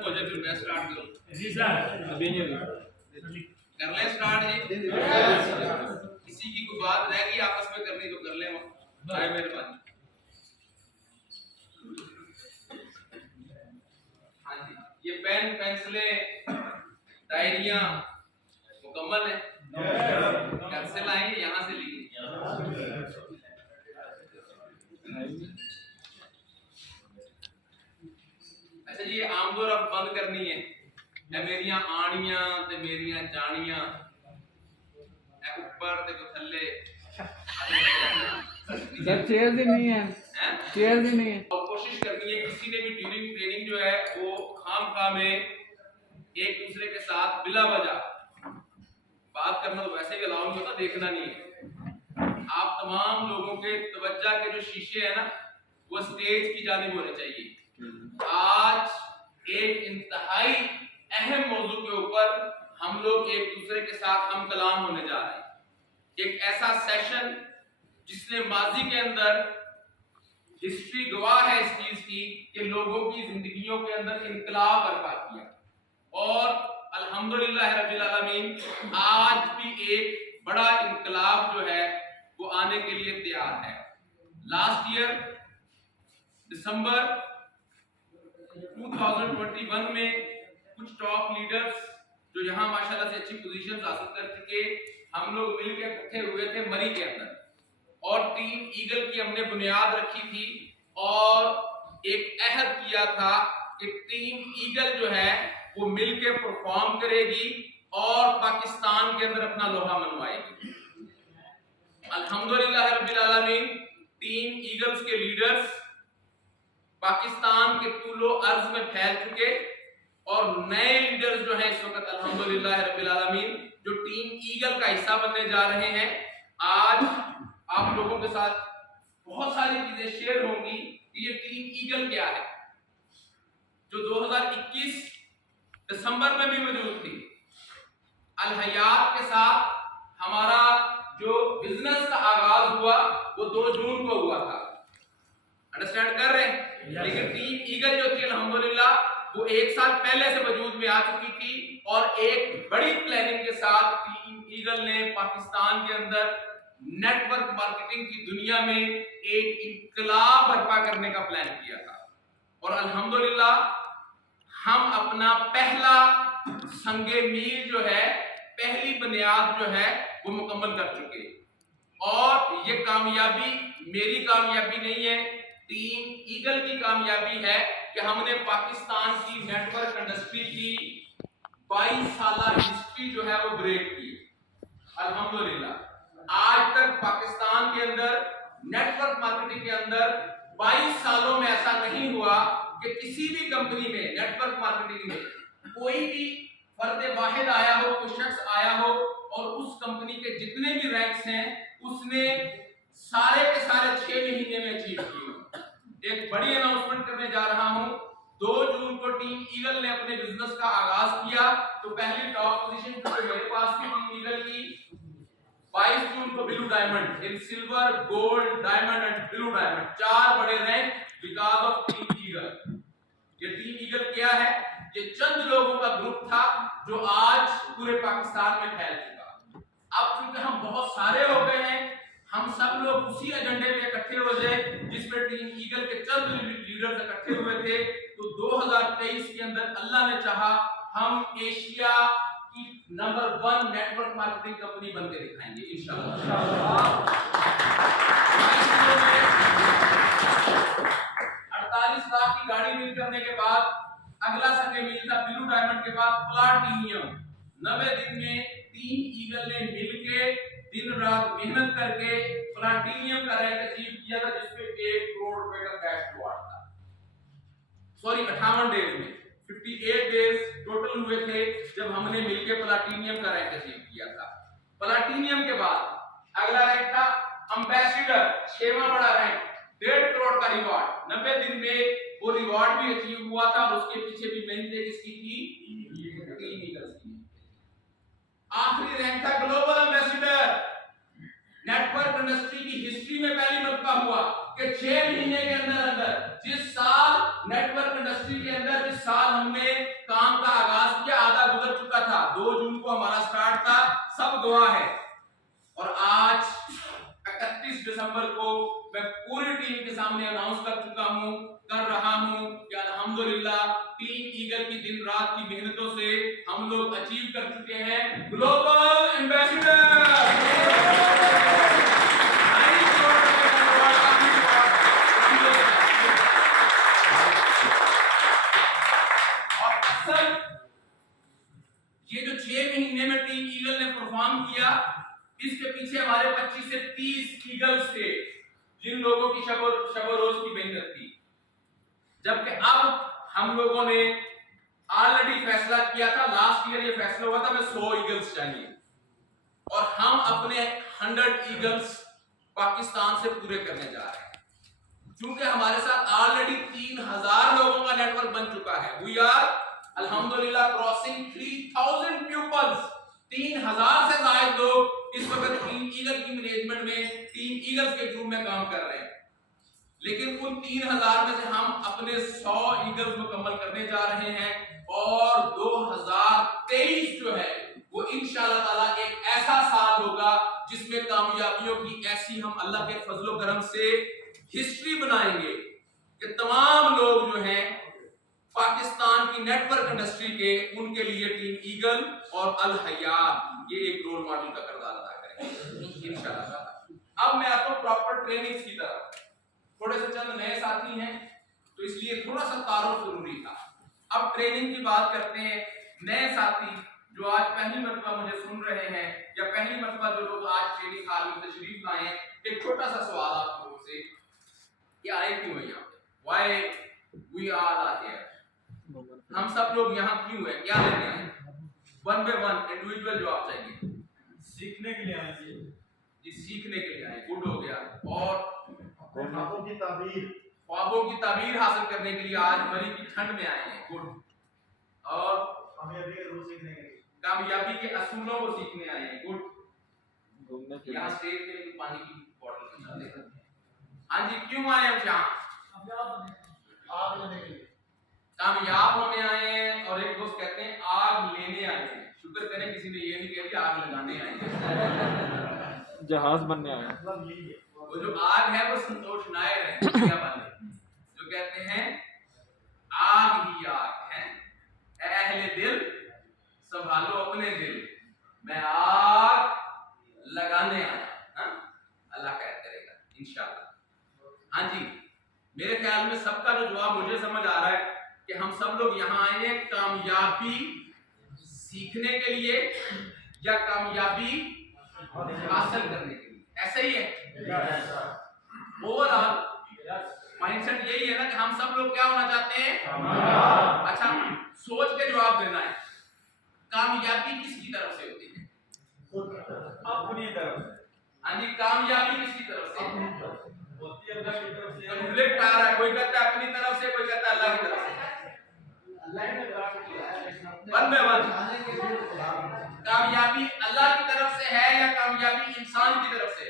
ختم ہو جائے پھر میں سٹارٹ کروں. جی سر ابھی نہیں کر لیں سٹارٹ جی. کسی کی کوئی بات رہ گئی آپس میں کرنی تو کر لیں. بھائی مہربانی. ہاں جی یہ پین پینسلیں ڈائریاں مکمل ہیں. گھر سے لائیں یہاں سے لیں. اچھا جی عام طور اب بند کرنی ہے. اے میریاں آنیاں تے میریاں جانیاں اے اوپر تے کو تھلے. سر چیئر بھی نہیں ہے. چیئر بھی نہیں ہے. اور کوشش کرنی ہے کسی نے بھی ڈیورنگ ٹریننگ جو ہے وہ خام خواہ میں ایک دوسرے کے ساتھ بلا وجہ بات کرنا تو ویسے بھی الاؤ نہیں ہوتا, دیکھنا نہیں ہے. آپ تمام لوگوں کے توجہ کے جو شیشے ہیں نا وہ سٹیج کی جانب ہونے چاہیے. آج ایک انتہائی اہم موضوع کے اوپر ہم لوگ ایک دوسرے کے ساتھ ہم کلام ہونے جا رہے ہیں. ایک ایسا سیشن جس نے ماضی کے اندر ہسٹری گواہ ہے اس چیز کی کہ لوگوں کی زندگیوں کے اندر انقلاب برپا کیا, اور الحمدللہ رب العالمین آج بھی ایک بڑا انقلاب جو ہے وہ آنے کے لیے تیار ہے. لاسٹ ایئر دسمبر 2021 میں کچھ ٹاپ لیڈرز جو یہاں ماشاءاللہ سے اچھی پوزیشنز حاصل کر چکے ہم لوگ مل کے اکٹھے ہوئے تھے مری کے اندر, اور ٹیم ایگل کی ہم نے بنیاد رکھی تھی اور ایک عہد کیا تھا کہ ٹیم ایگل جو ہے وہ مل کے پرفارم کرے گی اور پاکستان کے اندر اپنا لوہا منوائے گی. الحمدللہ رب العالمین ٹیم ایگلز کے لیڈرز پاکستان کے طول و عرض میں پھیل چکے, اور نئے لیڈرز جو ہیں اس وقت الحمدللہ رب العالمین جو ٹیم ایگل کا حصہ بننے جا رہے ہیں. آج آپ لوگوں کے ساتھ بہت ساری چیزیں شیئر ہوں گی کہ یہ ٹیم ایگل کیا ہے جو 2021 دسمبر میں بھی موجود تھی. الحیات کے ساتھ ہمارا جو بزنس کا آغاز ہوا وہ 2 جون کو ہوا تھا. انڈرسٹینڈ کر رہے ہیں؟ لیکن ٹیم ایگل جو تھی الحمدللہ وہ 1 سال پہلے سے وجود میں آ چکی تھی, اور ایک بڑی پلاننگ کے ساتھ ٹیم ایگل نے پاکستان کے اندر نیٹ ورک مارکیٹنگ کی دنیا میں ایک انقلاب برپا کرنے کا پلان کیا تھا. اور الحمدللہ ہم اپنا پہلا سنگ میل جو ہے, پہلی بنیاد جو ہے وہ مکمل کر چکے. اور یہ کامیابی میری کامیابی نہیں ہے, ٹیم ایگل کی کامیابی ہے کہ ہم نے پاکستان کی نیٹ ورک انڈسٹری کی 22 سالہ ہسٹری جو ہے وہ بریک کی. الحمدللہ آج تک پاکستان کے اندر نیٹ ورک مارکیٹنگ کے اندر 22 سالوں میں ایسا نہیں ہوا کہ کسی بھی کمپنی میں نیٹ ورک مارکیٹنگ میں کوئی بھی فرد واحد آیا ہو, کوئی شخص آیا ہو اور اس کمپنی کے جتنے بھی رینکس ہیں اس نے سارے کے سارے 6 مہینے میں اچیو کیے. ایک بڑی اناؤنسمنٹ کرنے جا رہا ہوں. 2 جون کو ٹیم ایگل نے اپنے بزنس کا آغاز کیا تو پہلی ٹاپ پوزیشن جو میرے پاس تھی ٹیم ایگل کی 22 جون کو blue diamond in silver gold diamond and blue diamond 4 بڑے rank because of team eagle. یہ ٹیم ایگل کیا ہے؟ یہ چند لوگوں کا گروپ تھا جو آج پورے پاکستان میں پھیل چکا. اب چونکہ ہم بہت سارے ہو گئے ہیں ہم سب لوگ اسی ایجنڈے پہ اکٹھے ہو جائے جس میں ٹیم ایگل کے چند لیڈرز اکٹھے ہوئے تھے. تو 2023 کے اندر اللہ نے چاہا ہم ایشیا کی number 1 network marketing company بن کے دکھائیں گے انشاءاللہ. 48 لاکھ کی گاڑی مل کرنے کے بعد اگلا سنگ میل تھا بلو ڈائمنڈ کے بعد پلاٹینیم. 90 دن میں ٹیم ایگل نے مل کے دن رات محنت کر کے پلاٹینیم کا رینک اچیو کیا تھا جس پہ 1 کروڑ روپے کا کیش ریوارڈ تھا. سوری 58 ڈیز میں 58 ڈیز ٹوٹل ہوئے تھے جب ہم نے مل کے پلاٹینیم کا رینک اچیو کیا تھا. پلاٹینیم کے بعد اگلا رینک تھا امبیسڈر, 6واں بڑا رینک 1.5 کروڑ کا ریوارڈ. 90 دن میں وہ ریوارڈ بھی اچیو ہوا تھا اور اس کے پیچھے بھی محنت کس کی تھی؟ ٹیم ایگل کی. آخری رینک تھا global ambassador. Network industry کی ہسٹری میں پہلی مرتبہ ہوا کہ 6 مہینے کے اندر जिस साल नेटवर्क इंडस्ट्री के अंदर जिस साल हमने काम का आगाज किया आधा गुजर चुका था, 2 जून को हमारा स्टार्ट था, सब गवाह है। और आज 31 दिसंबर को मैं पूरी टीम के सामने अनाउंस कर रहा हूं कि अल्हम्दुलिल्लाह टीम ईगल की दिन रात की मेहनतों से हम लोग अचीव कर चुके हैं ग्लोबल एम्बेसडर। ये जो 6 महीने में टीम ईगल ने परफॉर्म किया, इसके पीछे हमारे 25 से 30 ईगल्स थे जिन लोगों की शब रोज की मेहनत थी। जबकि अब हम लोगों ने ऑलरेडी फैसला किया था, लास्ट ईयर ये फैसला हुआ था, हमें 100 ईगल्स चाहिए और हम अपने 100 ईगल्स पाकिस्तान से पूरे करने जा रहे हैं। क्योंकि हमारे साथ ऑलरेडी 3000 लोगों का नेटवर्क बन चुका है। वी आर अल्हम्दुलिल्लाह क्रॉसिंग 3000 पीपल्स। 3000 से ज्यादा लोग इस वक्त टीम ईगल की मैनेजमेंट में, टीम ईगल्स के ग्रुप में काम कर रहे हैं। लेकिन उन 3000 में से हम अपने 100 ईगल्स मुकम्मल करने जा रहे हैं और 2023 जो है वो इंशाअल्लाह ताला एक ऐसा साल होगा जिसमें कामयाबियों की ऐसी हम अल्लाह के फजलो करम से हिस्ट्री बनाएंगे कि तमाम लोग जो हैं पाकिस्तान की नेटवर्क इंडस्ट्री के, उनके लिए टीम ईगल और अल हयात ये एक रोल मॉडल का किरदार अदा करेंगे इंशाअल्लाह। अब मैं आपको प्रॉपर ट्रेनिंग की तरफ, थोड़े से चंद नए साथी हैं तो इसलिए थोड़ा सा तारुफ जरूरी था। अब ट्रेनिंग की बात करते हैं। नए साथी जो आज पहली मरतबा मुझे सुन रहे हैं या पहली मरतबा जो लोग आज ट्रेनिंग हाल में तशरीफ लाए हैं, एक छोटा सा सवाल आप लोगों से कि आए क्यों हैं यहाँ पे? Why we are here? हम सब लोग यहाँ क्यों हैं? क्या लेने आए? वन बाय वन इंडिविजुअल जवाब चाहिए। सीखने के लिए आए जी, सीखने के लिए आए, गुड हो गया। और ख्वाबों की ताबीर हासिल करने के लिए आज मरी की ठंड में आए हैं, गुड। और कामयाबी के रूल सीखने के लिए, कामयाबी के असूलों को सीखने आए हैं, गुड। यहाँ स्टेज पे पानी की बोतल। हाँ जी, क्यों आए हम यहाँ? आग लेने के लिए, कामयाब होने आए हैं। और एक दोस्त कहते हैं आग लेने आए हैं। शुक्र करें किसी ने ये नहीं कह दिया आग लगाने आए हैं। जहाज बनने आए हैं। मतलब यही है। वो जो आग है वो संतोष नायर है इंडिया वाले, जो कहते हैं आग ही आग है, अहले दिल संभालो अपने दिल, मैं आग लगाने आया। हाँ, अल्लाह खैर करेगा इंशाअल्लाह। हाँ जी, मेरे ख्याल में सबका जो जवाब मुझे समझ आ रहा है कि हम सब लोग यहाँ आए हैं कामयाबी सीखने के लिए या कामयाबी हासिल करने के लिए, ऐसा ही है। ओवरऑल माइंडसेट यही है ना कि हम सब लोग क्या होना चाहते हैं? अच्छा, सोच के जवाब देना है। कामयाबी किसकी तरफ से होती है? अपनी तरफ से। हाँ जी, कामयाबी किसकी तरफ से होती है? अल्लाह की तरफ से। कॉन्फ्लिक्ट आ रहा है, कोई कहता है अपनी तरफ से, कोई कहता है अल्लाह की तरफ से। वन बाय वन, कामयाबी अल्लाह की तरफ से है या कामयाबी इंसान की तरफ से?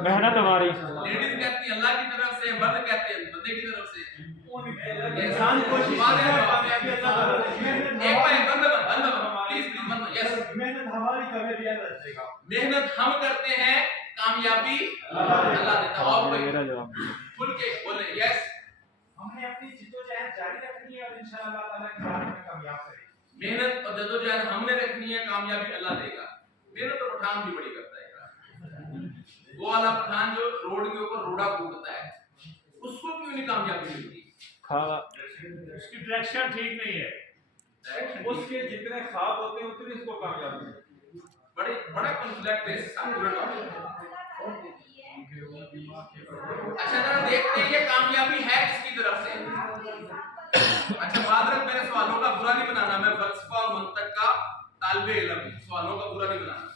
मेहनत हमारी। लेडीज कहती है अल्लाह की तरफ से, मर्द कहते हैं बंदे की तरफ से। इंसान कोशिश कर रहा है, कामयाबी अल्लाह ताला की। एक बार बंद प्लीज यस, मेहनत हमारी, कामयाबी अल्लाह देगा। मेहनत हम करते हैं, कामयाबी अल्लाह देता है। और मेरा जवाब खुल के बोले यस। हमने अपनी जिद्दोजहद जारी रखनी है और इंशाअल्लाह ताला की राह में कामयाब करेंगे। मेहनत और जद्दोजहद हमने रखनी है, कामयाबी अल्लाह देगा। मेहनत तो पठान भी बड़ी करता है, वो वाला पठान जो रोड के ऊपर रोड़ा कूदता है, उसको क्यों नहीं कामयाबी मिलती? उसकी डायरेक्शन ठीक नहीं है। उसके जितने ख्वाब होते हैं उतनी उसको कामयाबी मिलती है। बड़ा कॉन्फ्लिक्ट है इस पूरे टॉपिक। अच्छा, जरा देखते हैं ये कामयाबी है किसकी तरफ से। अच्छा, मादरत मेरे सवालों का बुरा नहीं बनाना, मैं फलसफा और मंतक का तालिबे इल्म, सवालों का बुरा नहीं बनाना,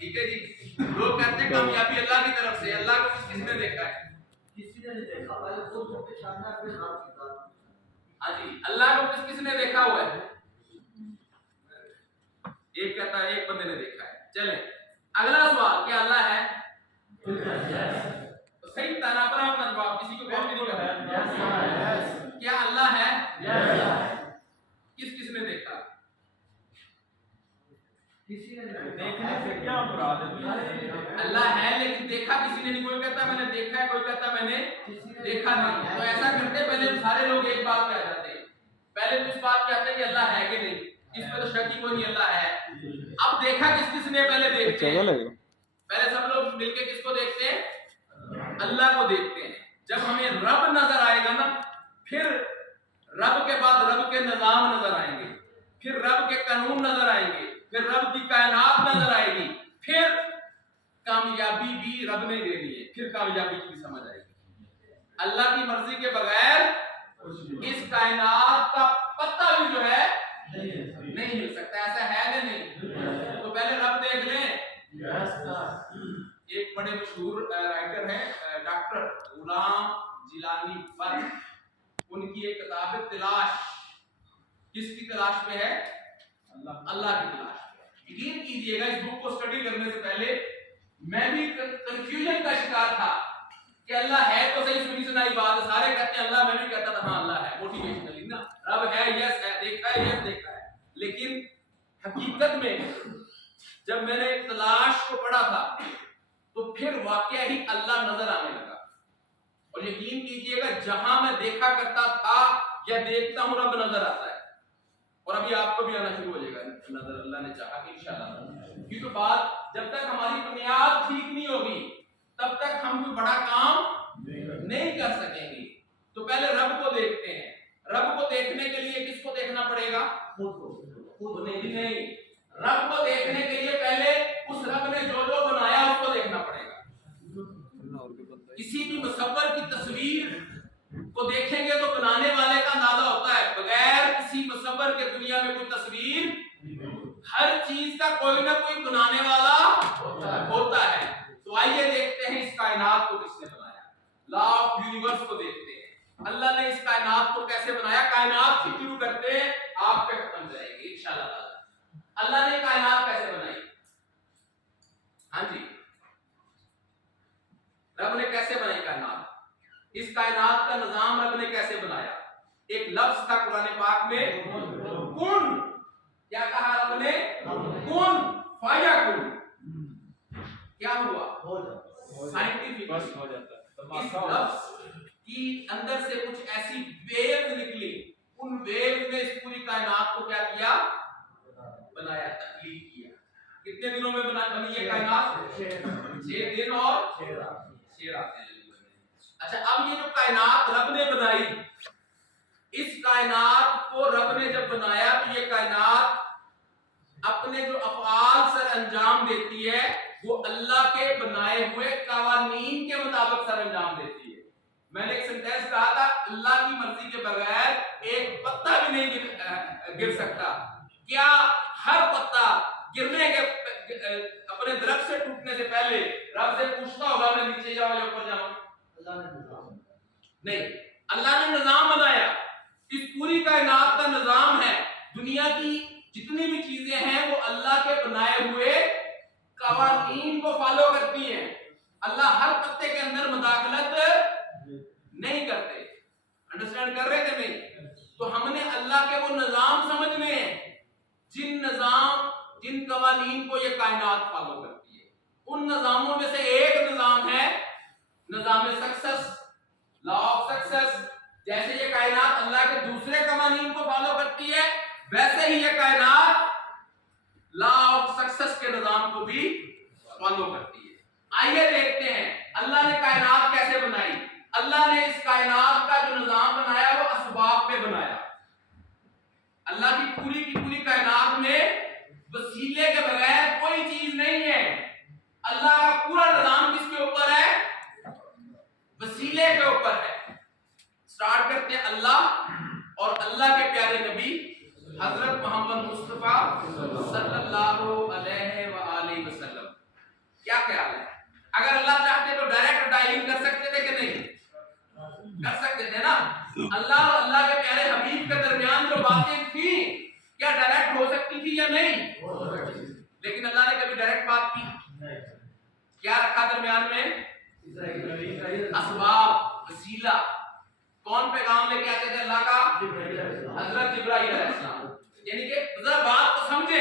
ठीक है जी। लोग कहते हैं कामयाबी अल्लाह की तरफ से, अल्लाह को किसने देखा है? किसी ने नहीं देखा, पहले खुद को पहचानना अपने हाथ की बात। हाँ जी, अल्लाह को किसने देखा हुआ है? एक कहता है एक बंदे ने देखा है। चले अगला सवाल, क्या अल्लाह है? تو صحیح بتانا اپنا اپنا جواب، کسی کو کاپی نہیں کرنا. کیا اللہ ہے؟ کس کس نے دیکھا؟ کسی نے دیکھنے سے کیا مراد ہے؟ اللہ ہے لیکن دیکھا کسی نے نہیں. کوئی کہتا میں نے دیکھا ہے، کوئی کہتا میں نے دیکھا نہیں. تو ایسا کرتے پہلے سارے لوگ ایک بات پہ آ جاتے ہیں. پہلے تو اس بات پہ آتے ہیں کہ اللہ ہے کہ نہیں، اس پہ تو شک ہی کوئی نہیں، اللہ ہے. اب دیکھا کس کس نے؟ پہلے دیکھتے ہیں، پہلے سب لوگ مل کے کس کو دیکھتے ہیں؟ اللہ کو دیکھتے ہیں. جب ہمیں رب نظر آئے گا نا، پھر رب کے بعد رب کے نظام نظر آئیں گے، پھر رب کے قانون نظر آئیں گے، پھر رب کی کائنات نظر آئے گی، پھر کامیابی بھی رب نے دینی ہے، پھر کامیابی کی بھی سمجھ آئے گی. اللہ کی مرضی کے بغیر اس کائنات کا پتہ بھی جو ہے نہیں مل سکتا. ایسا ہے کہ نہیں؟ تو پہلے رب دیکھ لیں. ایک بڑے مشہور رائٹر ہیں ڈاکٹر غلام جیلانی پر، ان کی ایک کتاب ہے تلاش. کس کی تلاش پہ ہے؟ اللہ کی تلاش پہ. یقین کیجئے گا اس بک کو اسٹڈی کرنے سے پہلے میں بھی کنفیوژن کا شکار تھا کہ اللہ ہے تو صحیح، سنی سنائی بات ہے، سارے کہتے ہیں اللہ، میں بھی کہتا تھا ہاں اللہ ہے، موٹیویشنلی نا، رب ہے، یس ہے، دیکھا ہے، یس دیکھا ہے. لیکن حقیقت میں جب میں نے تلاش کو پڑھا تھا تو پھر واقعہ ہی اللہ نظر آنے لگا. اور یقین کیجئے گا جہاں میں دیکھا کرتا تھا یا دیکھتا ہوں رب نظر آتا ہے. اور ابھی آپ کو بھی آنا شروع ہو جائے گا نظر، اللہ نے چاہا کہ انشاءاللہ. کیونکہ بات جب تک ہماری بنیاد ٹھیک نہیں ہوگی تب تک ہم کوئی بڑا کام نہیں کر سکیں گے. تو پہلے رب کو دیکھتے ہیں. رب کو دیکھنے کے لیے کس کو دیکھنا پڑے گا؟ خود نہیں. رب کو دیکھنے کے لیے پہلے اس رب نے جو جو بنایا اس کو دیکھنا پڑے گا. کسی بھی مصور کی تصویر کو دیکھیں گے تو بنانے والے کا اندازہ ہوتا ہے. بغیر کسی مصور کے دنیا میں کوئی تصویر، ہر چیز کا کوئی نہ کوئی بنانے والا ہوتا ہے. تو آئیے دیکھتے ہیں اس کائنات کو کس نے بنایا. لا آف یونیورس کو دیکھتے ہیں. اللہ نے اس کائنات کو کیسے بنایا؟ کائنات سے شروع کرتے ہیں، آپ پہ ختم جائیں گے انشاءاللہ تعالی. اللہ نے کائنات کیسے بنائی؟ ہاں جی، رب نے کیسے بنائی کائنات؟ اس کائنات کا نظام رب نے کیسے بنایا؟ ایک لفظ تھا قرآن پاک میں، کن. کیا کہا رب نے؟ کن فیکن. کیا ہوا؟ سائنٹیفک ہو جاتا ہے. اس لفظ کی اندر سے کچھ ایسی ویو نکلی، ان ویو نے اس پوری کائنات کو کیا کیا؟ بنایا، تخلیق کیا. کتنے دنوں میں بنی یہ کائنات؟ 6 دن اور 6 راتیں. اچھا، اب یہ جو کائنات رب نے بنائی، اس کائنات کو رب نے جب بنایا تو یہ کائنات اپنے جو افعال سر انجام دیتی ہے وہ اللہ کے بنائے ہوئے قوانین کے مطابق سر انجام دیتی ہے. میں نے ایک سینٹینس کہا تھا، اللہ کی مرضی کے بغیر ایک پتا بھی نہیں گر سکتا. کیا ہر پتا گرنے کے اپنے درخت سے ٹوٹنے سے پہلے رب سے پوچھتا ہوگا میں نیچے جاؤں یا اوپر جاؤں؟ نہیں. اللہ نے نظام بنایا. اس پوری کائنات کا نظام ہے. دنیا کی جتنی بھی چیزیں ہیں وہ اللہ کے بنائے ہوئے قوانین کو فالو کرتی ہیں. اللہ ہر پتے کے اندر مداخلت نہیں کرتے. انڈرسٹینڈ کر رہے تھے نہیں؟ تو ہم نے اللہ کے وہ نظام سمجھنے ہیں جن قوانین کو یہ کائنات فالو کرتی ہے. ان نظاموں میں سے ایک نظام ہے نظام سکسس، لا آف سکسس. جیسے یہ کائنات اللہ کے دوسرے قوانین کو فالو کرتی ہے، ویسے ہی یہ کائنات لا آف سکسس کے نظام کو بھی فالو کرتی ہے. آئیے دیکھتے ہیں اللہ نے کائنات کیسے بنائی. اللہ نے اس کائنات کا جو نظام بنایا وہ اسباب پہ بنایا. اللہ کی پوری کائنات میں وسیلے کے بغیر کوئی چیز نہیں ہے. اللہ کا پورا نظام کس کے اوپر ہے؟ وسیلے کے اوپر ہے. سٹارٹ کرتے ہیں اللہ اور اللہ کے پیارے نبی حضرت محمد مصطفیٰ صلی اللہ علیہ وآلہ وسلم. کیا خیال ہے؟ اگر اللہ چاہتے تو ڈائریکٹ ڈائلنگ کر سکتے تھے کہ نہیں؟ کر سکتے تھے نا. اللہ اور اللہ کے پیارے حبیب کے درمیان جو باتیں تھی کیا ڈائریکٹ ہو سکتی تھی یا نہیں؟ لیکن اللہ نے کبھی ڈائریکٹ بات کی؟ کیا رکھا درمیان میں؟ اسباب وسیلہ. کون پیغام لے کے آتے تھے اللہ کا؟ حضرت جبرائیل علیہ السلام. یعنی کہ ذرا بات کو سمجھے,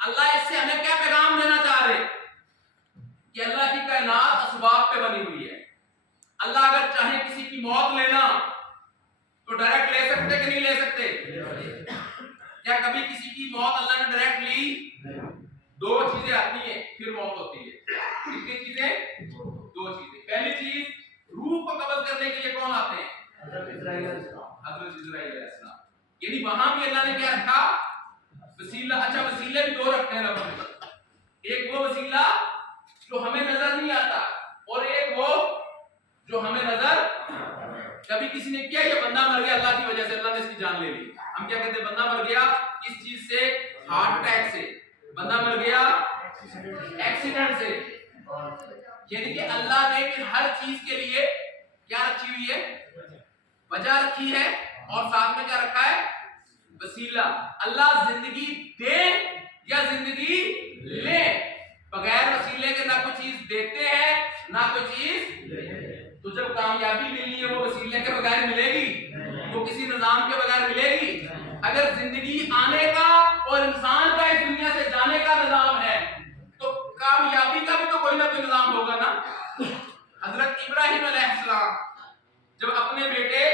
اللہ اس سے ہمیں کیا پیغام دینا چاہ رہے کہ اللہ کی کائنات اسباب پہ بنی ہوئی ہے. اللہ اگر چاہے کسی کی موت لینا تو ڈائریکٹ لے سکتے کہ نہیں لے سکتے؟ کیا کبھی کسی کی موت اللہ نے ڈائریکٹ لی؟ دو چیزیں آتی ہیں پھر موت ہوتی ہے. کتنی چیزیں؟ دو چیزیں. پہلی چیز, روح کو قبض کرنے کے لیے کون آتے ہیں؟ حضرت جبرائیل علیہ السلام. یعنی وہاں بھی اللہ نے کیا رکھا؟ وسیلہ. اچھا وسیلے بھی دو رکھتے ہیں رب نے. ایک وہ وسیلہ جو ہمیں نظر نہیں آتا, اور ایک وہ جو ہمیں نظر. کبھی کسی نے کیا یہ بندہ مر گیا اللہ کی وجہ سے, اللہ نے اس کی جان لے لی. ہم کیا کہتے ہیں بندہ مر گیا کس چیز سے؟ ہارٹ اٹیک سے. بندہ مر گیا ایکسیڈنٹ سے. یعنی کہ اللہ نے ہر چیز کے لیے کیا رکھی ہوئی ہے؟ وجہ رکھی ہے, اور ساتھ میں کیا رکھا ہے؟ وسیلہ. اللہ زندگی دے یا زندگی لے, بغیر وسیلے کے نہ کوئی چیز دیتے ہیں نہ کوئی چیز. تو جب کامیابی ملنی ہے وہ وسیلے کے بغیر ملے گی, وہ کسی نظام کے بغیر ملے گی. اگر زندگی آنے کا اور انسان کا اس دنیا سے جانے کا نظام ہے تو کامیابی کا بھی تو کوئی نہ کوئی نظام ہوگا نا. حضرت ابراہیم علیہ السلام جب اپنے بیٹے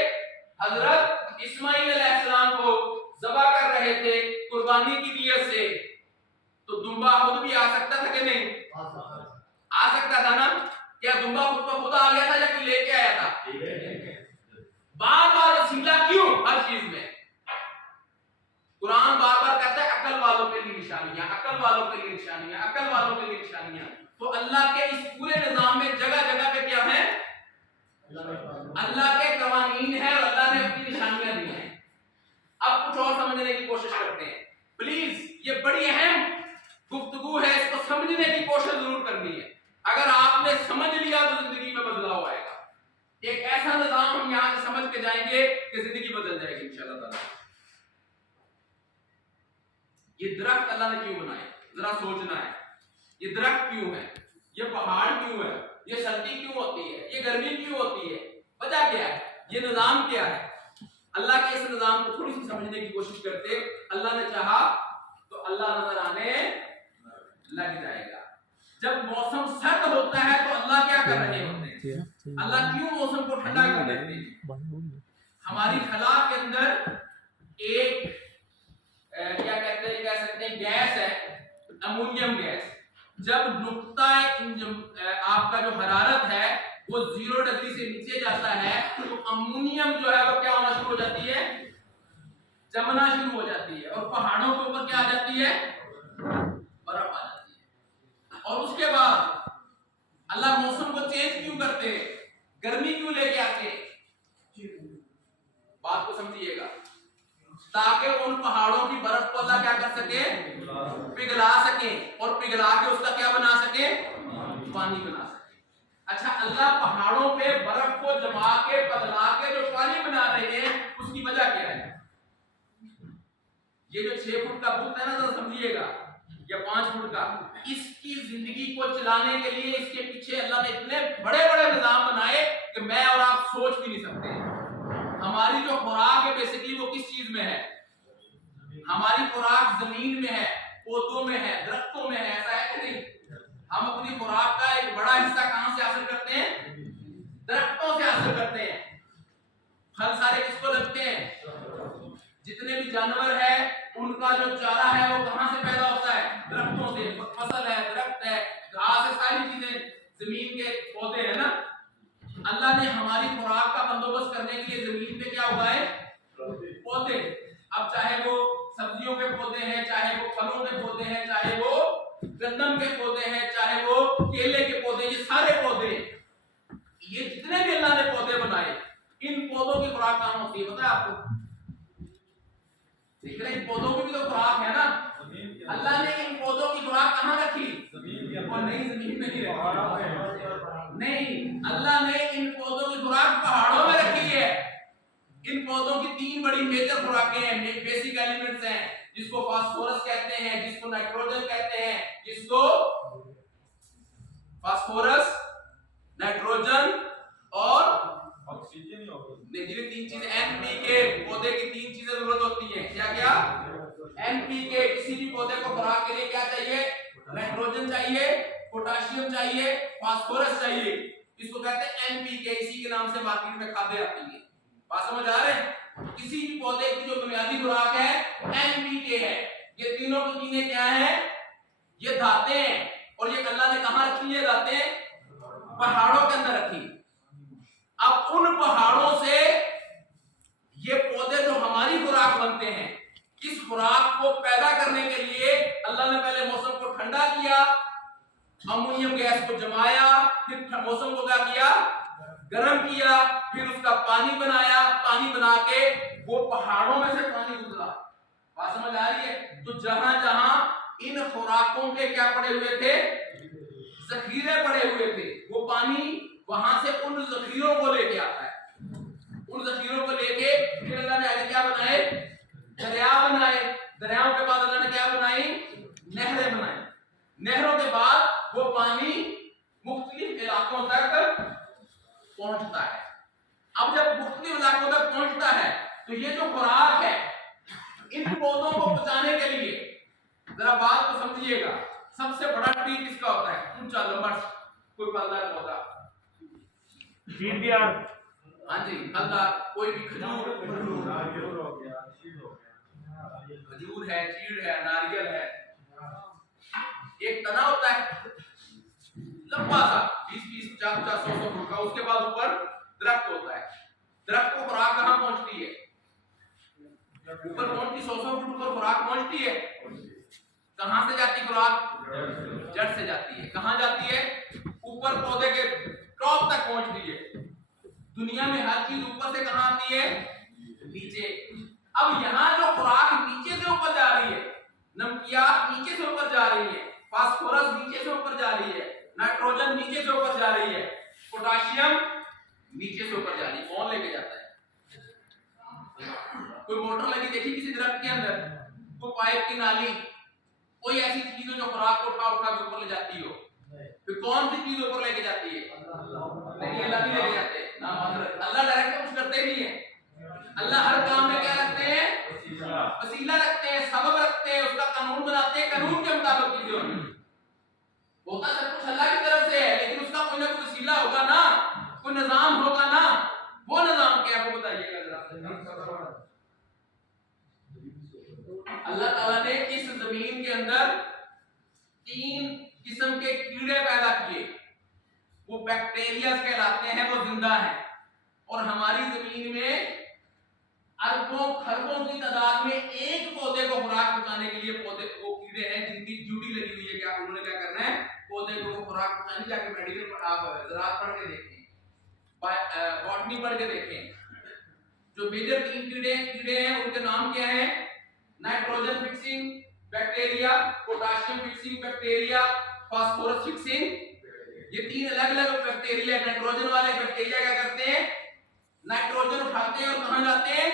حضرت اسماعیل علیہ السلام کو ذبح کر رہے تھے قربانی کی نیت سے, تو دمبا خود بھی آ سکتا تھا کہ نہیں؟ آ سکتا تھا نا. کیا دمبا خود کو خود آ گیا تھا یا کوئی لے کے آیا تھا؟ بار بار وسیلہ کیوں ہر چیز میں؟ قرآن بار بار کہتا ہے عقل والوں کے لیے نشانیاں, عقل والوں کے لیے نشانیاں, عقل والوں کے لیے نشانیاں. تو اللہ کے اس پورے نظام میں جگہ جگہ پہ کیا ہے؟ اللہ کے قوانین ہیں اور اللہ نے اپنی نشانیاں دی ہیں. اب کچھ اور سمجھنے کی کوشش کرتے ہیں. پلیز یہ بڑی اہم گفتگو ہے, اس کو سمجھنے کی کوشش ضرور کرنی ہے. اگر آپ نے سمجھ لیا تو زندگی میں بدلاؤ آئے گا. ایک ایسا نظام ہم یہاں سے سمجھ کے جائیں گے کہ زندگی بدل جائے گی انشاءاللہ تعالی. یہ درخت اللہ نے کیوں بنائے؟ ذرا سوچنا ہے. یہ درخت کیوں ہے؟ یہ پہاڑ کیوں ہے؟ یہ سردی کیوں ہوتی ہے؟ یہ گرمی کیوں ہوتی ہے؟ وجہ کیا ہے؟ یہ نظام کیا ہے؟ اللہ کے اس نظام کو تھوڑی سی سمجھنے کی کوشش کرتے. اللہ نے چاہا تو اللہ نظر آنے لگ جائے گا. جب موسم سرد ہوتا ہے تو اللہ کیا کر رہے ہوتے ہیں؟ اللہ کیوں موسم کو ٹھنڈا کر دیتے ہیں؟ ہماری خلا کے اندر ایک کیا کہتے ہیں, کہہ سکتے ہیں گیس ہے, امونیم گیس. جب نقطہ آپ کا جو حرارت ہے وہ 0 ڈگری سے نیچے جاتا ہے تو امونیم جو ہے وہ کیا ہونا شروع ہو جاتی ہے؟ جمنا شروع ہو جاتی ہے, اور پہاڑوں کے اوپر کیا آ جاتی ہے؟ برف آ جاتی ہے. اور اس کے بعد اللہ موسم کو چینج کیوں کرتے ہیں؟ گرمی کیوں لے کے آتے ہیں؟ بات کو سمجھیے گا, تاکہ ان پہاڑوں کی برف کو اللہ کیا کر سکے؟ پگھلا سکے, اور پگھلا کے اس کا کیا بنا سکے؟ پانی بنا سکے. اچھا, اللہ پہاڑوں پہ برف کو جما کے پگھلا کے جو پانی بنا رہے ہیں اس کی وجہ کیا ہے؟ یہ جو 6 فٹ کا بت ہے نا, ذرا سمجھیے گا, یا 5 فٹ کا, اس کی زندگی کو چلانے کے لیے اس کے پیچھے اللہ نے اتنے بڑے بڑے نظام بنائے کہ میں اور آپ سوچ بھی نہیں سکتے. ہماری جو خوراک ہے بیسیکلی وہ کس چیز میں ہے؟ ہماری خوراک زمین میں ہے, پودوں میں ہے, درختوں میں ہے. ایسا ہے کہ نہیں؟ ہم اپنی خوراک کا ایک بڑا حصہ کہاں سے حاصل کرتے ہیں؟ درختوں سے حاصل کرتے ہیں. پھل سارے کس کو لگتے ہیں؟ جتنے بھی جانور ہیں ان کا جو چارہ ہے وہ کہاں سے پیدا ہوتا ہے؟ درختوں سے. فصل ہے, درخت ہے, گھاس ہے, ساری چیزیں زمین کے پودے ہیں نا. اللہ نے ہماری خوراک کا بندوبست کرنے کے لیے زمین پہ کیا اگائے؟ پودے. اب چاہے وہ سبزیوں کے پودے ہیں, چاہے وہ پھلوں کے پودے ہیں, چاہے وہ گندم کے پودے ہیں, چاہے وہ کیلے کے پودے, یہ سارے پودے, یہ جتنے بھی اللہ نے پودے بنائے, ان پودوں کی خوراک کہاں ہوتی ہے پتہ ہے آپ کو؟ دیکھ رہے ان پودوں کی بھی تو خوراک ہے نا. اللہ نے ان پودوں کی خوراک کہاں رکھی؟ اور نہیں, زمین میں نہیں رکھی. نہیں, اللہ نے ان پودوں کی خوراک پہاڑوں میں رکھی ہے. ان پودوں کی 3 بڑی میجر خوراکیں ہیں, بیسک ایلیمنٹس ہیں, جس کو فاسفورس کہتے ہیں, جس کو نائٹروجن کہتے ہیں, جس کو فاسفورس, نائٹروجن اور ऑक्सीजन ही होगा। नहीं, 3 चीजें एनपीके, पौधे की 3 चीजें जरूरत होती हैं। क्या क्या? एनपीके, किसी भी पौधे को खुराक के लिए क्या चाहिए? नाइट्रोजन चाहिए, पोटाशियम चाहिए, फास्फोरस चाहिए। इसको कहते हैं एनपीके, इसी के नाम से मार्केट में खादें आती है। बात समझ आ रहे हैं? किसी भी पौधे की जो बुनियादी खुराक है एनपीके है। ये तीनों की चीजें क्या है? ये धातें हैं। और ये अल्लाह ने कहां रखी है धातें? पहाड़ों के अंदर रखी। अब उन पहाड़ों से ये पौधे जो हमारी खुराक बनते हैं, इस खुराक को पैदा करने के लिए अल्लाह ने पहले मौसम को ठंडा किया, अमोनियम गैस को जमाया, फिर मौसम को क्या किया? गर्म किया, फिर उसका पानी बनाया, पानी बना के वो पहाड़ों में से पानी गुजरा। बात समझ आ रही है? तो जहां जहां इन खुराकों के क्या पड़े हुए थे? जखीरे पड़े हुए थे, वो पानी वहां से उन जखीरों को लेके आता है। उन जखीरों को लेके फिर अल्लाह ने आगे क्या बनाए? दरिया बनाए। दरियाओं के बाद अल्लाह ने क्या बनाई? नहरें बनाई। नहरों के बाद वो पानी मुख्तलिफ इलाकों तक पहुंचता है। अब जब मुख्तलिफ इलाकों तक पहुंचता है तो ये जो खुराक है इन पौधों को बचाने के लिए, जरा बात को समझिएगा, सबसे बड़ा ट्री किसका होता है? ऊंचा लंबा कोई फलदार पौधा, चीड़ दिया, हाँ जी, फलदार कोई भी खजूर नारियल हो गया, चीड़ हो गया, खजूर है, चीड़ है, नारियल है। एक तना होता है लंबा सा 20-20, 50-50, 100-100 फुट का, उसके बाद ऊपर दरख्त होता है। दरख्त को खुराक कहाँ पहुंचती है? ऊपर पहुंचती, 100-100 फुट ऊपर खुराक पहुंचती है। कहां से जाती खुराक? जड़ से जाती है। कहां जाती है? ऊपर पौधे के टॉप तक पहुंचती है। दुनिया में हर चीज ऊपर से कहां आती है? नीचे। अब यहाँ जो खुराक नीचे से ऊपर जा रही है, नमकियात नीचे से ऊपर जा रही है, फास्फोरस नीचे से ऊपर जा रही है, नाइट्रोजन नीचे से ऊपर जा रही है, पोटाशियम नीचे से ऊपर जा रही है। कौन लेके जाता है? कोई मोटर लगी देखी किसी दरख्त के अंदर? कोई पाइप की नाली, कोई ऐसी चीज हो जो खुराक को उठा उठा के ऊपर ले जाती हो? फिर कौन सी चीज ऊपर लेके जाती है? नहीं, अल्लाह नहीं लेके जाते ना। अल्लाह डायरेक्ट कुछ करते नहीं है। अल्लाह हर काम में क्या रखते हैं? वसीला रखते हैं, सबब रखते हैं, उसका कानून बनाते हैं, कानून के मुताबिक चीजें होती हैं। होता सब कुछ अल्लाह की तरफ से है, लेकिन उसका कोई ना कोई वसीला होगा ना, कोई निजाम होगा ना। वो निजाम क्या है वो बताइएगा जरा। अल्लाह ताला ने इस जमीन के अंदर 3 किस्म के कीड़े पैदा किए। वो बैक्टीरिया कहलाते हैं, वो जिंदा हैं। और हमारी जमीन में अरबों खरबों की तादाद में एक पौधे को खुराक पहुंचाने के लिए पौधे वो कीड़े हैं जिनकी ड्यूटी लगी हुई है। क्या उन्होंने क्या करना है? पौधे को खुराक पहुंचानी। जाके मेडिकल पर आप ज़राअत पढ़ के देखें, बॉटनी पढ़ के देखें। जो मेजर 3 कीड़े हैं उनके नाम क्या हैं? Nitrogen fixing bacteria, potassium fixing bacteria, phosphorus fixing. ये 3 अलग अलग बैक्टीरिया। नाइट्रोजन वाले बैक्टीरिया क्या करते हैं? नाइट्रोजन उठाते हैं और कहां जाते हैं?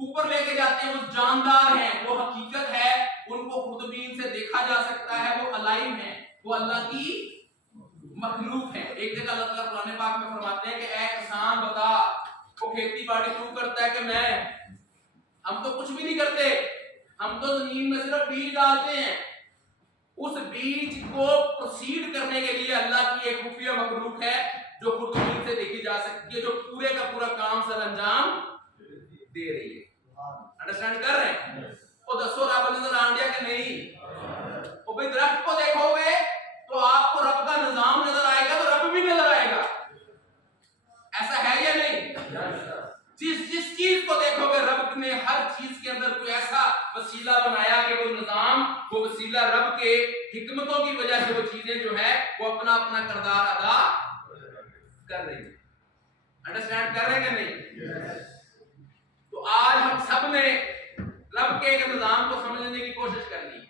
ऊपर लेके जाते हैं। वो जानदार हैं, वो हकीकत है, उनको खुदबीन से देखा जा सकता है, वो अलाइव हैं, वो अल्लाह की मखलूक है। एक जगह अल्लाह ताला कुरान पाक में फरमाते हैं कि ऐ किसान बता, वो खेती बाड़ी तू करता है कि मैं? हम तो कुछ भी नहीं करते, हम तो जमीन में सिर्फ बीज डालते हैं। उस बीज को प्रोसीड करने के लिए अल्लाह की एक खुफिया मखलूक है जो खुदबीन से देखी जा सकती है, जो पूरे का पूरा काम सर अंजाम दे रही है। अंडरस्टैंड कर रहे हैं? वो दसो रब नजर आन दिया कि नहीं? वो भाई दरख्त को देखोगे तो आपको रब का निजाम नजर आएगा, तो रब भी नजर आएगा। ऐसा है या नहीं? जिस चीज को देखोगे रब ने हर चीज के अंदर कोई ऐसा वसीला बनाया कि वो निजाम, वो वसीला रब के हिकमतों की वजह से वो चीजें जो है वो अपना अपना किरदार अदा कर रही है। अंडरस्टैंड कर रहे हैं कि नहीं? तो आज हम सब ने रब के एक निजाम को समझने की कोशिश करनी है।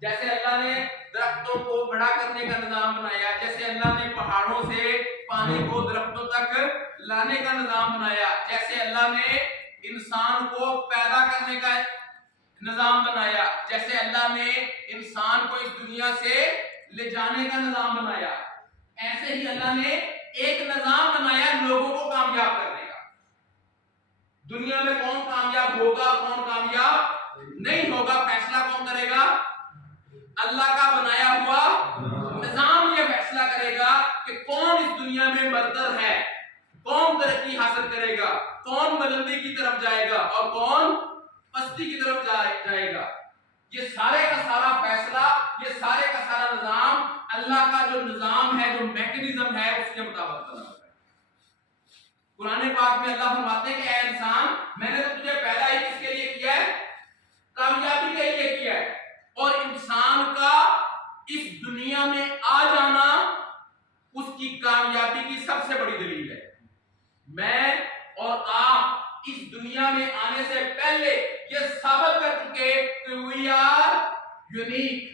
जैसे अल्लाह ने दरख्तों को बड़ा करने का निजाम बनाया, जैसे अल्लाह ने पहाड़ों से पानी को दरख्तों तक लाने का निजाम बनाया, जैसे अल्लाह ने इंसान को पैदा करने का निजाम बनाया, जैसे अल्लाह ने इंसान को इस दुनिया से ले जाने का निजाम बनाया, ऐसे ही अल्लाह ने ایک نظام بنایا لوگوں کو کامیاب کرنے کا. دنیا میں کون کامیاب ہوگا کون کامیاب نہیں ہوگا فیصلہ کون کرے گا؟ اللہ کا بنایا ہوا نظام یہ فیصلہ کرے گا کہ کون اس دنیا میں برتر ہے، کون ترقی حاصل کرے گا، کون بلندی کی طرف جائے گا اور کون پستی کی طرف جائے گا. یہ سارے کا سارا فیصلہ، یہ سارے کا سارا نظام اللہ کا جو نظام ہے، جو میکنزم ہے، اس کے مطابق بنا ہوا ہے. قرآن پاک میں اللہ فرماتے ہیں کہ اے انسان، میں نے تو تجھے پیدا ہی کس کے لیے کیا ہے؟ کامیابی کے لیے کیا ہے. اور انسان کا اس دنیا میں آ جانا اس کی کامیابی کی سب سے بڑی دلیل ہے. میں اور آپ اس دنیا میں آنے سے پہلے یہ ثابت کر چکے کہ we are unique.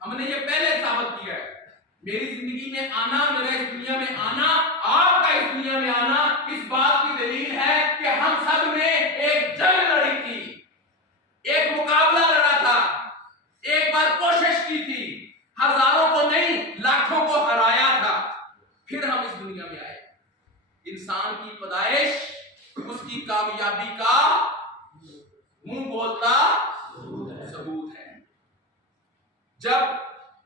ہم نے یہ پہلے ثابت کیا ہے. میری زندگی میں آنا، میرا اس دنیا میں آنا، آپ کا اس دنیا میں آنا اس بات کی دلیل ہے کہ ہم سب نے ایک جنگ لڑی تھی، ایک مقابلہ لڑا تھا، ایک بار کوشش کی تھی، ہزاروں کو نہیں لاکھوں کو ہرایا تھا، پھر ہم اس دنیا میں آئے. انسان کی پیدائش اس کی کامیابی کا منہ بولتا ثبوت ہے. جب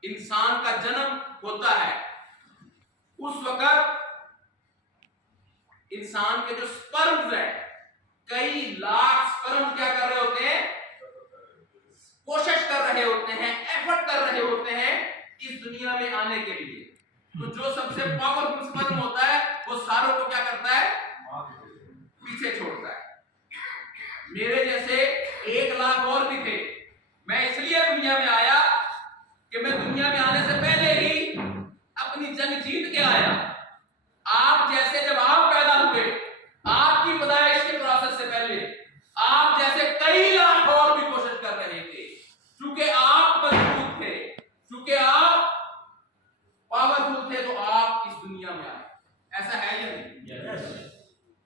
انسان کا جنم ہوتا ہے اس وقت انسان کے جو سپرمز ہیں، کئی لاکھ سپرم کیا کر رہے ہوتے ہیں؟ کوشش کر رہے ہوتے ہیں، ایفرٹ کر رہے ہوتے ہیں اس دنیا میں آنے کے لیے. تو جو سب سے پاورفل سپرم ہوتا ہے وہ ساروں کو کیا کرتا ہے؟ پیچھے چھوڑتا ہے. میرے جیسے 1 لاکھ اور بھی تھے. میں اس لیے دنیا میں آیا کہ میں دنیا میں آنے سے پہلے ہی اپنی جنگ جیت کے آیا. آپ جیسے جب آپ پیدا ہوئے، آپ کی پیدائش کے پروسیس سے پہلے آپ جیسے کئی لاکھ اور بھی کوشش کر رہے تھے. چونکہ آپ مضبوط تھے، چونکہ آپ پاورفل تھے، تو آپ اس دنیا میں آئے. ایسا ہے یا نہیں؟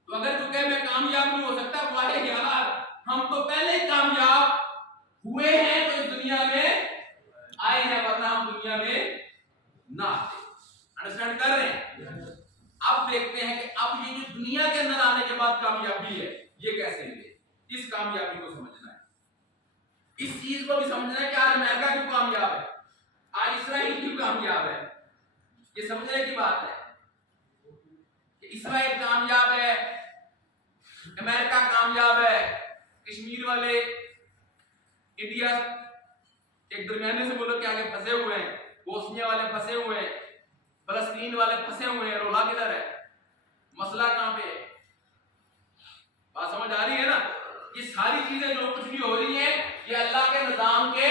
تو اگر چونکہ میں کامیاب نہیں ہو سکتا، واہ یار ہم تو پہلے ہی کامیاب ہوئے ہیں تو اس دنیا میں آئے ہیں، ورنہ ہم دنیا میں نہ آتے. انڈرسٹینڈ کر رہے ہیں؟ اب دیکھتے ہیں کہ اب یہ جو دنیا کے اندر آنے کے بعد کامیابی ہے یہ کیسے ملے. اس کامیابی کو سمجھنا ہے، اس چیز کو بھی سمجھنا ہے کہ آج امریکہ کیوں کامیاب ہے، آج اسرائیل کیوں کامیاب ہے. یہ سمجھنے کی بات ہے کہ اسرائیل کامیاب ہے، امریکہ کامیاب ہے، کشمیر والے انڈیا ایک درمیانے سے ملک کے آگے پھنسے ہوئے ہیں، بوسنیا والے پھنسے ہوئے ہیں، فلسطین والے پھنسے ہوئے ہیں. رولا کدھر ہے؟ مسئلہ کہاں پہ ہے؟ بات سمجھ آ رہی ہے نا؟ یہ ساری چیزیں جو کچھ بھی ہو رہی ہیں یہ اللہ کے نظام کے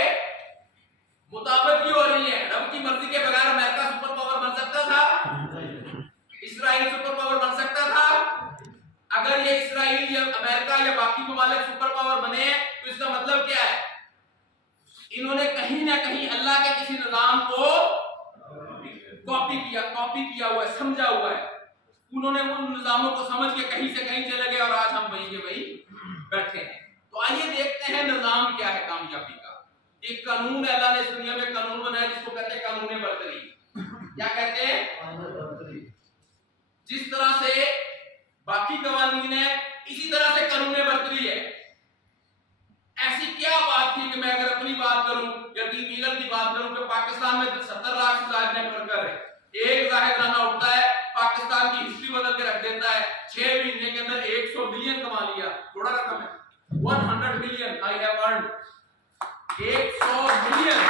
مطابق ہی ہو رہی ہیں. رب کی مرضی کے بغیر امریکہ سپر پاور بن سکتا تھا؟ اسرائیل سپر پاور بن سکتا تھا؟ اگر یہ اسرائیل یا امریکہ یا باقی ممالک سپر پاور بنے ہیں تو اس کا مطلب کیا ہے؟ انہوں نے کہیں نہ کہیں اللہ کے کسی نظام کو کاپی کیا ہوا ہے، سمجھا ہوا ہے. انہوں نے ان نظاموں کو سمجھ کے کہیں سے کہیں چلے گئے اور آج ہم وہیں کے وہیں بیٹھے ہیں. تو آئیے دیکھتے ہیں نظام کیا ہے کامیابی کا. ایک قانون ہے، اللہ نے اس دنیا میں قانون بنایا جس کو کہتے ہیں قانون برتری. کیا کہتے ہیں؟ جس طرح سے باقی قوانین ہے اسی طرح سے قانون برتری ہے. ایسی کیا بات تھی کہ میں اگر اپنی بات کروں یا ٹیم ایگل کی بات کروں کہ پاکستان میں 70 لاکھ سے زائد نیٹ ورکر ہے، ایک زاہد رانا اٹھتا ہے پاکستان کی ہسٹری بدل کے رکھ دیتا ہے، 6 مہینے کے اندر 100 بلین کما لیا. تھوڑا رقم ہے، 100 billion I have earned 100 billion.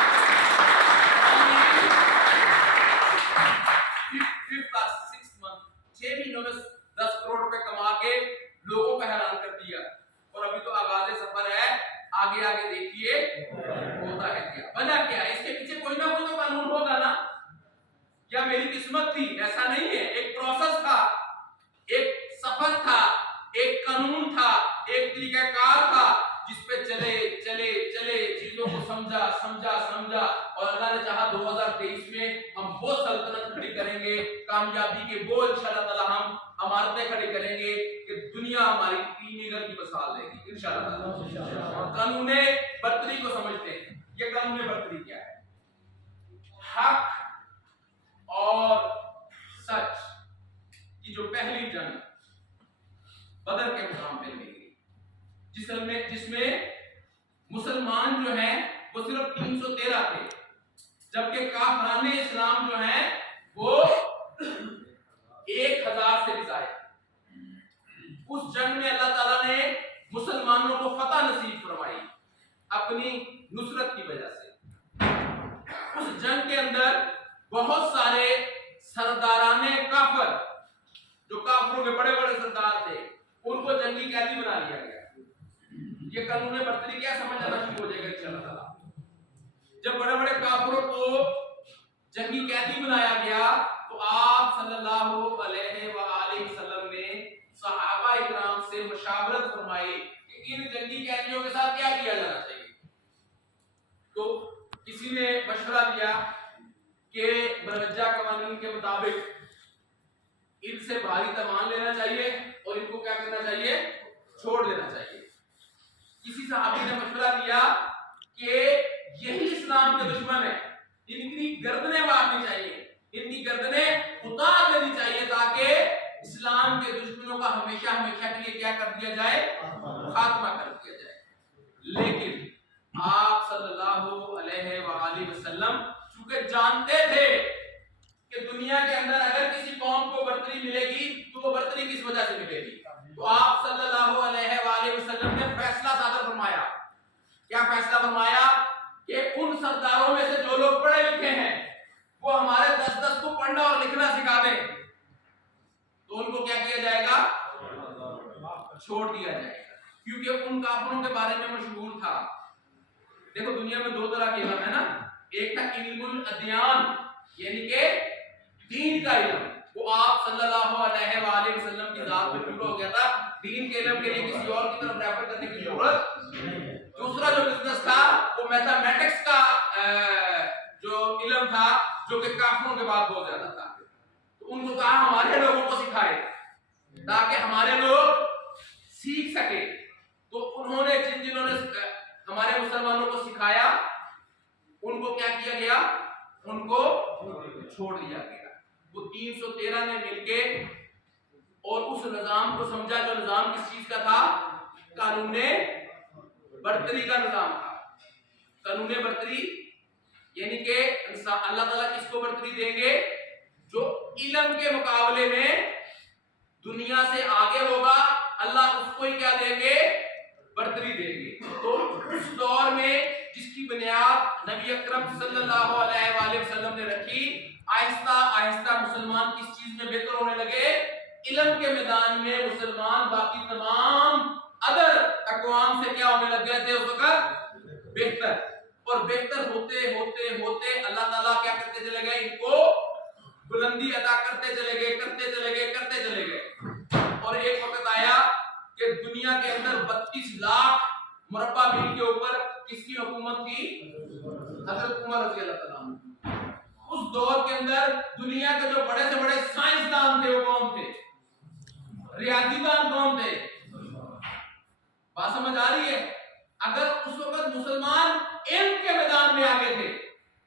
6 مہینوں میں 10 کروڑ روپے کما کے لوگوں کو حیران کر دیا. اور ابھی تو آغاز سفر ہے، آگے آگے دیکھیے ہوتا ہے کیا، بنا کیا ہے. اس کے پیچھے کوئی نہ کوئی تو قانون ہوگا نا. کیا میری قسمت تھی؟ ایسا نہیں ہے. ایک پروسیس تھا، ایک سفر تھا، ایک قانون تھا، ایک طریقہ کار تھا جس پہ چلے چلے چلے چیزوں کو سمجھا اور اللہ نے چاہا 2023 میں ہم وہ سلطنت کھڑی کریں گے، کامیابی کے وہ انشاءاللہ تعالی ہم عمارتیں کھڑی کریں گے کہ دنیا ہماری ٹینیگر کی مثال دے گی انشاءاللہ تعالی. قانون برتری کو سمجھتے ہیں. یہ قانون برتری کیا ہے؟ حق اور سچ مسلمان جو ہیں وہ صرف 313 تھے، جبکہ کافران اسلام جو ہیں وہ 1000 سے بھی زائد۔ اس جنگ میں اللہ تعالیٰ نے مسلمانوں کو فتح نصیب فرمائی اپنی نصرت کی وجہ سے۔ اس جنگ کے اندر بہت سارے سرداران کافر، جو کافروں کے بڑے بڑے سردار تھے، ان کو جنگی قیدی بنا لیا گیا۔ یہ قانون برتری کیا سمجھ آنا شروع ہو جائے گا انشاءاللہ تعالیٰ۔ جب بڑے بڑے کافروں کو جنگی قیدی بنایا گیا تو آپ صلی اللہ علیہ وآلہ وسلم نے صحابہ اکرام سے مشاورت فرمائی کہ ان جنگی قیدیوں کے ساتھ کیا کیا جانا چاہیے۔ تو کسی نے مشورہ دیا کہ برجہ قوانین کے مطابق ان سے بھاری تاوان لینا چاہیے اور ان کو کیا کرنا چاہیے، چھوڑ دینا چاہیے۔ کسی صحابی نے مشورہ دیا کہ یہی اسلام کے دشمن ہیں، ان کی گردنیں مارنی چاہیے، ان کی گردنیں اتار دینی چاہیے تاکہ اسلام کے دشمنوں کا ہمیشہ ہمیشہ کے لیے کیا کر دیا جائے، خاتمہ کر دیا جائے۔ لیکن آپ صلی اللہ علیہ وآلہ وسلم چونکہ جانتے تھے کہ دنیا کے اندر اگر کسی قوم کو برتری ملے گی تو وہ برتری کس وجہ سے ملے گی، تو آپ صلی اللہ علیہ وآلہ وسلم نے فیصلہ صادر فرمایا۔ کیا فیصلہ فرمایا کہ ان سرداروں میں سے جو لوگ پڑھے لکھے ہیں وہ ہمارے 10 کو پڑھنا اور لکھنا سکھا دیں، تو ان کو کیا کیا جائے گا، چھوڑ دیا جائے گا، کیونکہ ان کافروں کے بارے میں مشہور تھا۔ دیکھو دنیا میں 2 طرح کے علم ہے نا، ایک تھا علم الادیان یعنی کہ دین کا علم، وہ آپ صلی اللہ علیہ وآلہ وسلم کی ذات میں پورا ہو گیا تھا، دین کے علم کے لیے کسی اور کی طرف ریفر کرنے کی ضرورت نہیں۔ دوسرا جو بزنس تھا وہ میتھمیٹکس کا جو علم تھا جو کہ کافروں کے بعد بہت زیادہ تھا، تو ان کو کہا ہمارے لوگوں کو سکھائے تاکہ ہمارے لوگ سیکھ سکے۔ تو انہوں نے جنہوں نے ہمارے مسلمانوں کو سکھایا ان کو کیا کیا گیا، ان کو چھوڑ دیا گیا۔ وہ 313 نے مل کے اور اس نظام کو سمجھا جو نظام کس چیز کا تھا، قانون برتری کا نظام تھا۔ قانون برتری یعنی کہ اللہ تعالیٰ کس کو برتری دیں گے، جو علم کے مقابلے میں دنیا سے آگے ہوگا، اللہ اس کو ہی کیا دیں گے، برتری دیں گے۔ تو اس دور میں جس کی بنیاد نبی اکرم صلی اللہ علیہ وآلہ وسلم نے رکھی، آہستہ آہستہ مسلمان کس چیز میں بہتر ہونے لگے، علم کے میدان میں مسلمان باقی تمام ادر اقوام سے کیا ہونے لگ گئے تھے اس وقت، بہتر، اور بہتر ہوتے ہوتے ہوتے اللہ تعالیٰ کیا کرتے چلے گئے، ان کو بلندی عطا کرتے چلے گئے، کرتے چلے گئے، کرتے چلے گئے۔ اور ایک وقت آیا کہ دنیا کے اندر 32 لاکھ مربع میل کے اوپر کس کی حکومت تھی، حضرت عمر رضی اللہ تعالیٰ عنہ۔ اس دور کے اندر دنیا کے جو بڑے سے بڑے سائنسدان تھے وہ کون تھے، ریاضی دان کون تھے، بات سمجھ آ رہی ہے؟ اگر اس وقت مسلمان علم کے میدان میں آگے تھے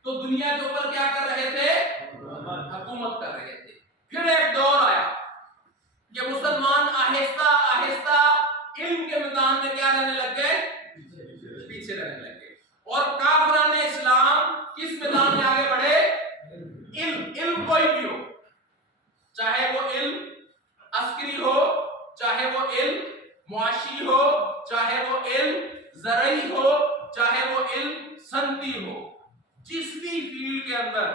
تو دنیا کے اوپر کیا کر رہے تھے، حکومت کر رہے تھے۔ پھر ایک دور آیا کہ مسلمان آہستہ آہستہ علم کے میدان میں کیا رہنے لگ گئے، پیچھے رہنے لگ گئے، اور کافران اسلام کس میدان میں آگے بڑھے، علم کوئی بھی ہو، چاہے وہ علم عسکری ہو، چاہے وہ علم معاشی ہو، چاہے وہ علم زرعی ہو، چاہے وہ علم صنعتی ہو، جس بھی فیلڈ کے اندر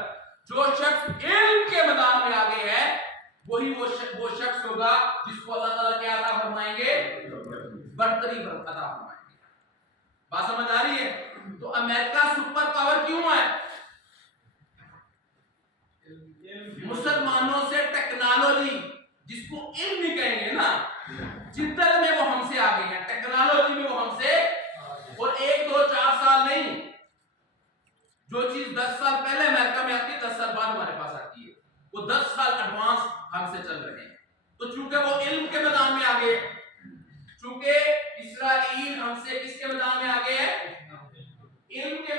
جو شخص علم کے میدان میں آگے ہے وہی وہ شخص ہوگا جس کو اللہ تعالیٰ کیا عطا فرمائیں گے، برتری عطا فرمائیں گے۔ بات سمجھ آ رہی ہے؟ تو امریکہ سپر پاور کیوں ہے؟ مسلمانوں سے ٹیکنالوجی، جس کو علم بھی کہیں گے نا، جدت میں وہ ہم سے آگے ہیں، ٹیکنالوجی میں وہ ہم سے، اور 1 2 4 سال نہیں، جو چیز 10 سال پہلے امریکہ میں آتی ہے 10 سال بعد ہمارے پاس آتی ہے، وہ 10 سال ایڈوانس ہم سے چل رہے ہیں۔ تو چونکہ وہ علم کے میدان میں آگے، چونکہ اسرائیل ہم سے کس کے میدان میں آگے ہے، علم کے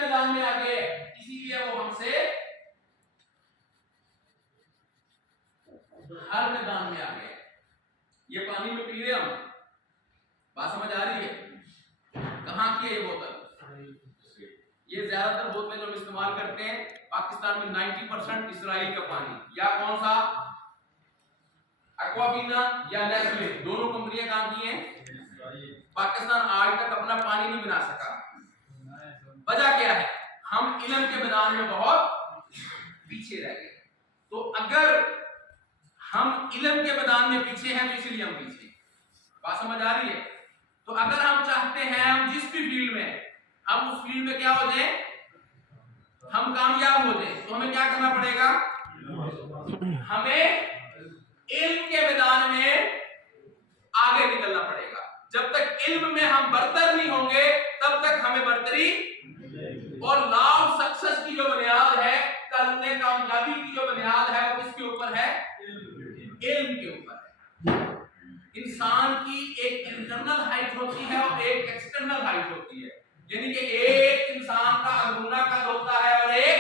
یہ زیادہ تر بوتلیں جو ہم استعمال کرتے ہیں پاکستان میں 90% اسرائیل کا پانی، یا کون سا ایکوافینا یا نیسلے، دونوں کمپنیاں کہاں کی ہیں؟ پاکستان آج تک اپنا پانی نہیں بنا سکا۔ وجہ کیا ہے؟ ہم علم کے میدان میں بہت پیچھے رہ گئے۔ تو اگر ہم علم کے میدان میں پیچھے ہیں تو اسی لیے ہم پیچھے ہیں۔ بات سمجھ آ رہی ہے؟ تو اگر ہم چاہتے ہیں ہم جس بھی فیلڈ میں، ہم اس فیلڈ میں کیا ہو جائیں، ہم کامیاب ہو جائیں، تو ہمیں کیا کرنا پڑے گا؟ ہمیں علم کے میدان میں آگے نکلنا پڑے گا۔ جب تک علم میں ہم برتر نہیں ہوں گے تب تک ہمیں برتری، اور لا آف سکسس کی جو بنیاد ہے، کرنے کامیابی کی جو بنیاد ہے، وہ کس کے اوپر ہے؟ علم کے اوپر ہے۔ انسان کی ایک انٹرنل ہائٹ ہوتی ہے اور ایک ایکسٹرنل ہائٹ ہوتی ہے، یعنی کہ ایک انسان کا اندرونہ قد ہوتا ہے اور ایک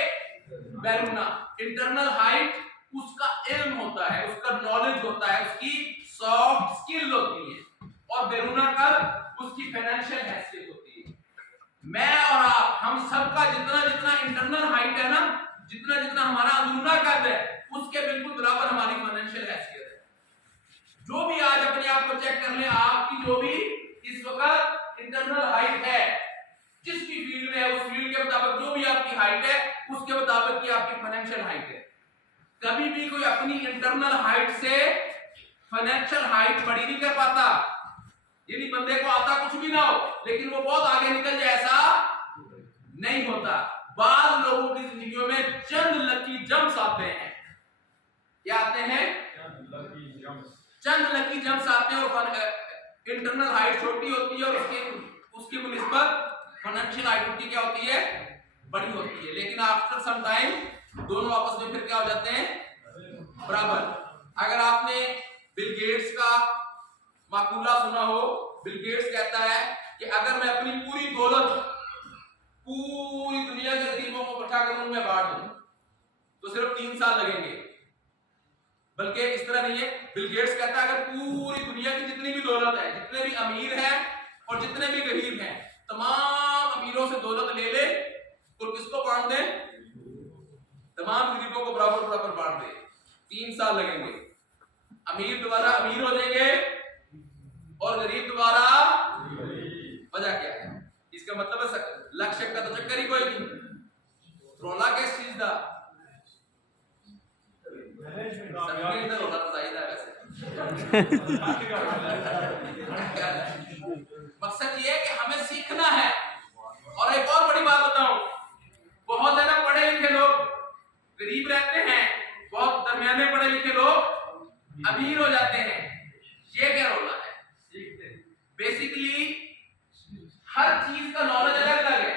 بیرونہ۔ انٹرنل ہائٹ اس کا علم ہوتا ہے، اس کا نالج ہوتا ہے، اس کی سافٹ سکل ہوتی ہے، اور بیرونہ قد اس کی فائنینشیل حیثیت ہوتی ہے۔ میں اور آپ، ہم سب کا جتنا انٹرنل ہائٹ ہے نا، جتنا ہمارا اندرونہ قد ہے، اس کے بالکل برابر ہماری فائنینشیل حیثیت ہے۔ جو بھی آج اپنے آپ کو چیک کر لیں، آپ کی جو بھی اس وقت انٹرنل ہائٹ ہے، جس بھی فیلڈ میں ہے، اس فیلڈ کے مطابق جو بھی آپ کی ہائٹ ہے، اس کے مطابق ہی آپ کی فائنینشیل ہائٹ ہے۔ کبھی بھی کوئی اپنی انٹرنل ہائٹ سے فائنینشیل ہائٹ بڑی نہیں کر پاتا، یعنی بندے کو آتا کچھ بھی نہ ہو لیکن وہ بہت آگے نکل جائے، ایسا نہیں ہوتا۔ بعض لوگوں کی زندگیوں میں چند لکی جمپس آتے ہیں۔ کیا آتے ہیں؟ چند لکی جمپس آتے ہیں، اور انٹرنل ہائٹ چھوٹی ہوتی ہے اور اس کی نسبت فائنینشیل ہائٹ کی کیا ہوتی ہے؟ بڑی ہوتی ہے۔ لیکن آفٹر سم ٹائم دونوں آپس میں پھر کیا ہو جاتے ہیں؟ برابر۔ اگر آپ نے بل گیٹس کا مقولہ سنا ہو، بل گیٹس کہتا ہے کہ اگر میں اپنی پوری دولت پوری دنیا کے غریبوں کو اکٹھا کروں، میں بانٹ دوں، تو صرف 3 سال لگیں گے۔ بلکہ اس طرح نہیں ہے، بل گیٹس کہتا ہے اگر پوری دنیا کی جتنی بھی دولت ہے، جتنے بھی امیر ہیں اور جتنے بھی غریب ہیں، تمام امیروں سے دولت لے لے تو کس کو بانٹ دیں؟ تمام غریبوں کو برابر برابر بانٹ دیں، 3 سال لگیں گے۔ امیر دوبارہ امیر ہو جائیں گے اور غریب دوبارہ۔ وجہ کیا ہے؟ اس کا مطلب ہے لک شک کا تو چکر ہی کوئی نہیں، رولا کس چیز دا؟ رولا تو ظاہر ہے ویسے۔ مقصد یہ ہے کہ ہمیں سیکھنا ہے۔ اور ایک اور بڑی بات بتاؤں، بہت زیادہ پڑھے لکھے لوگ غریب رہتے ہیں، بہت درمیانے پڑھے لکھے لوگ امیر ہو جاتے ہیں۔ یہ کیا رولا ہے؟ بیسیکلی ہر چیز کا نالج الگ الگ ہے۔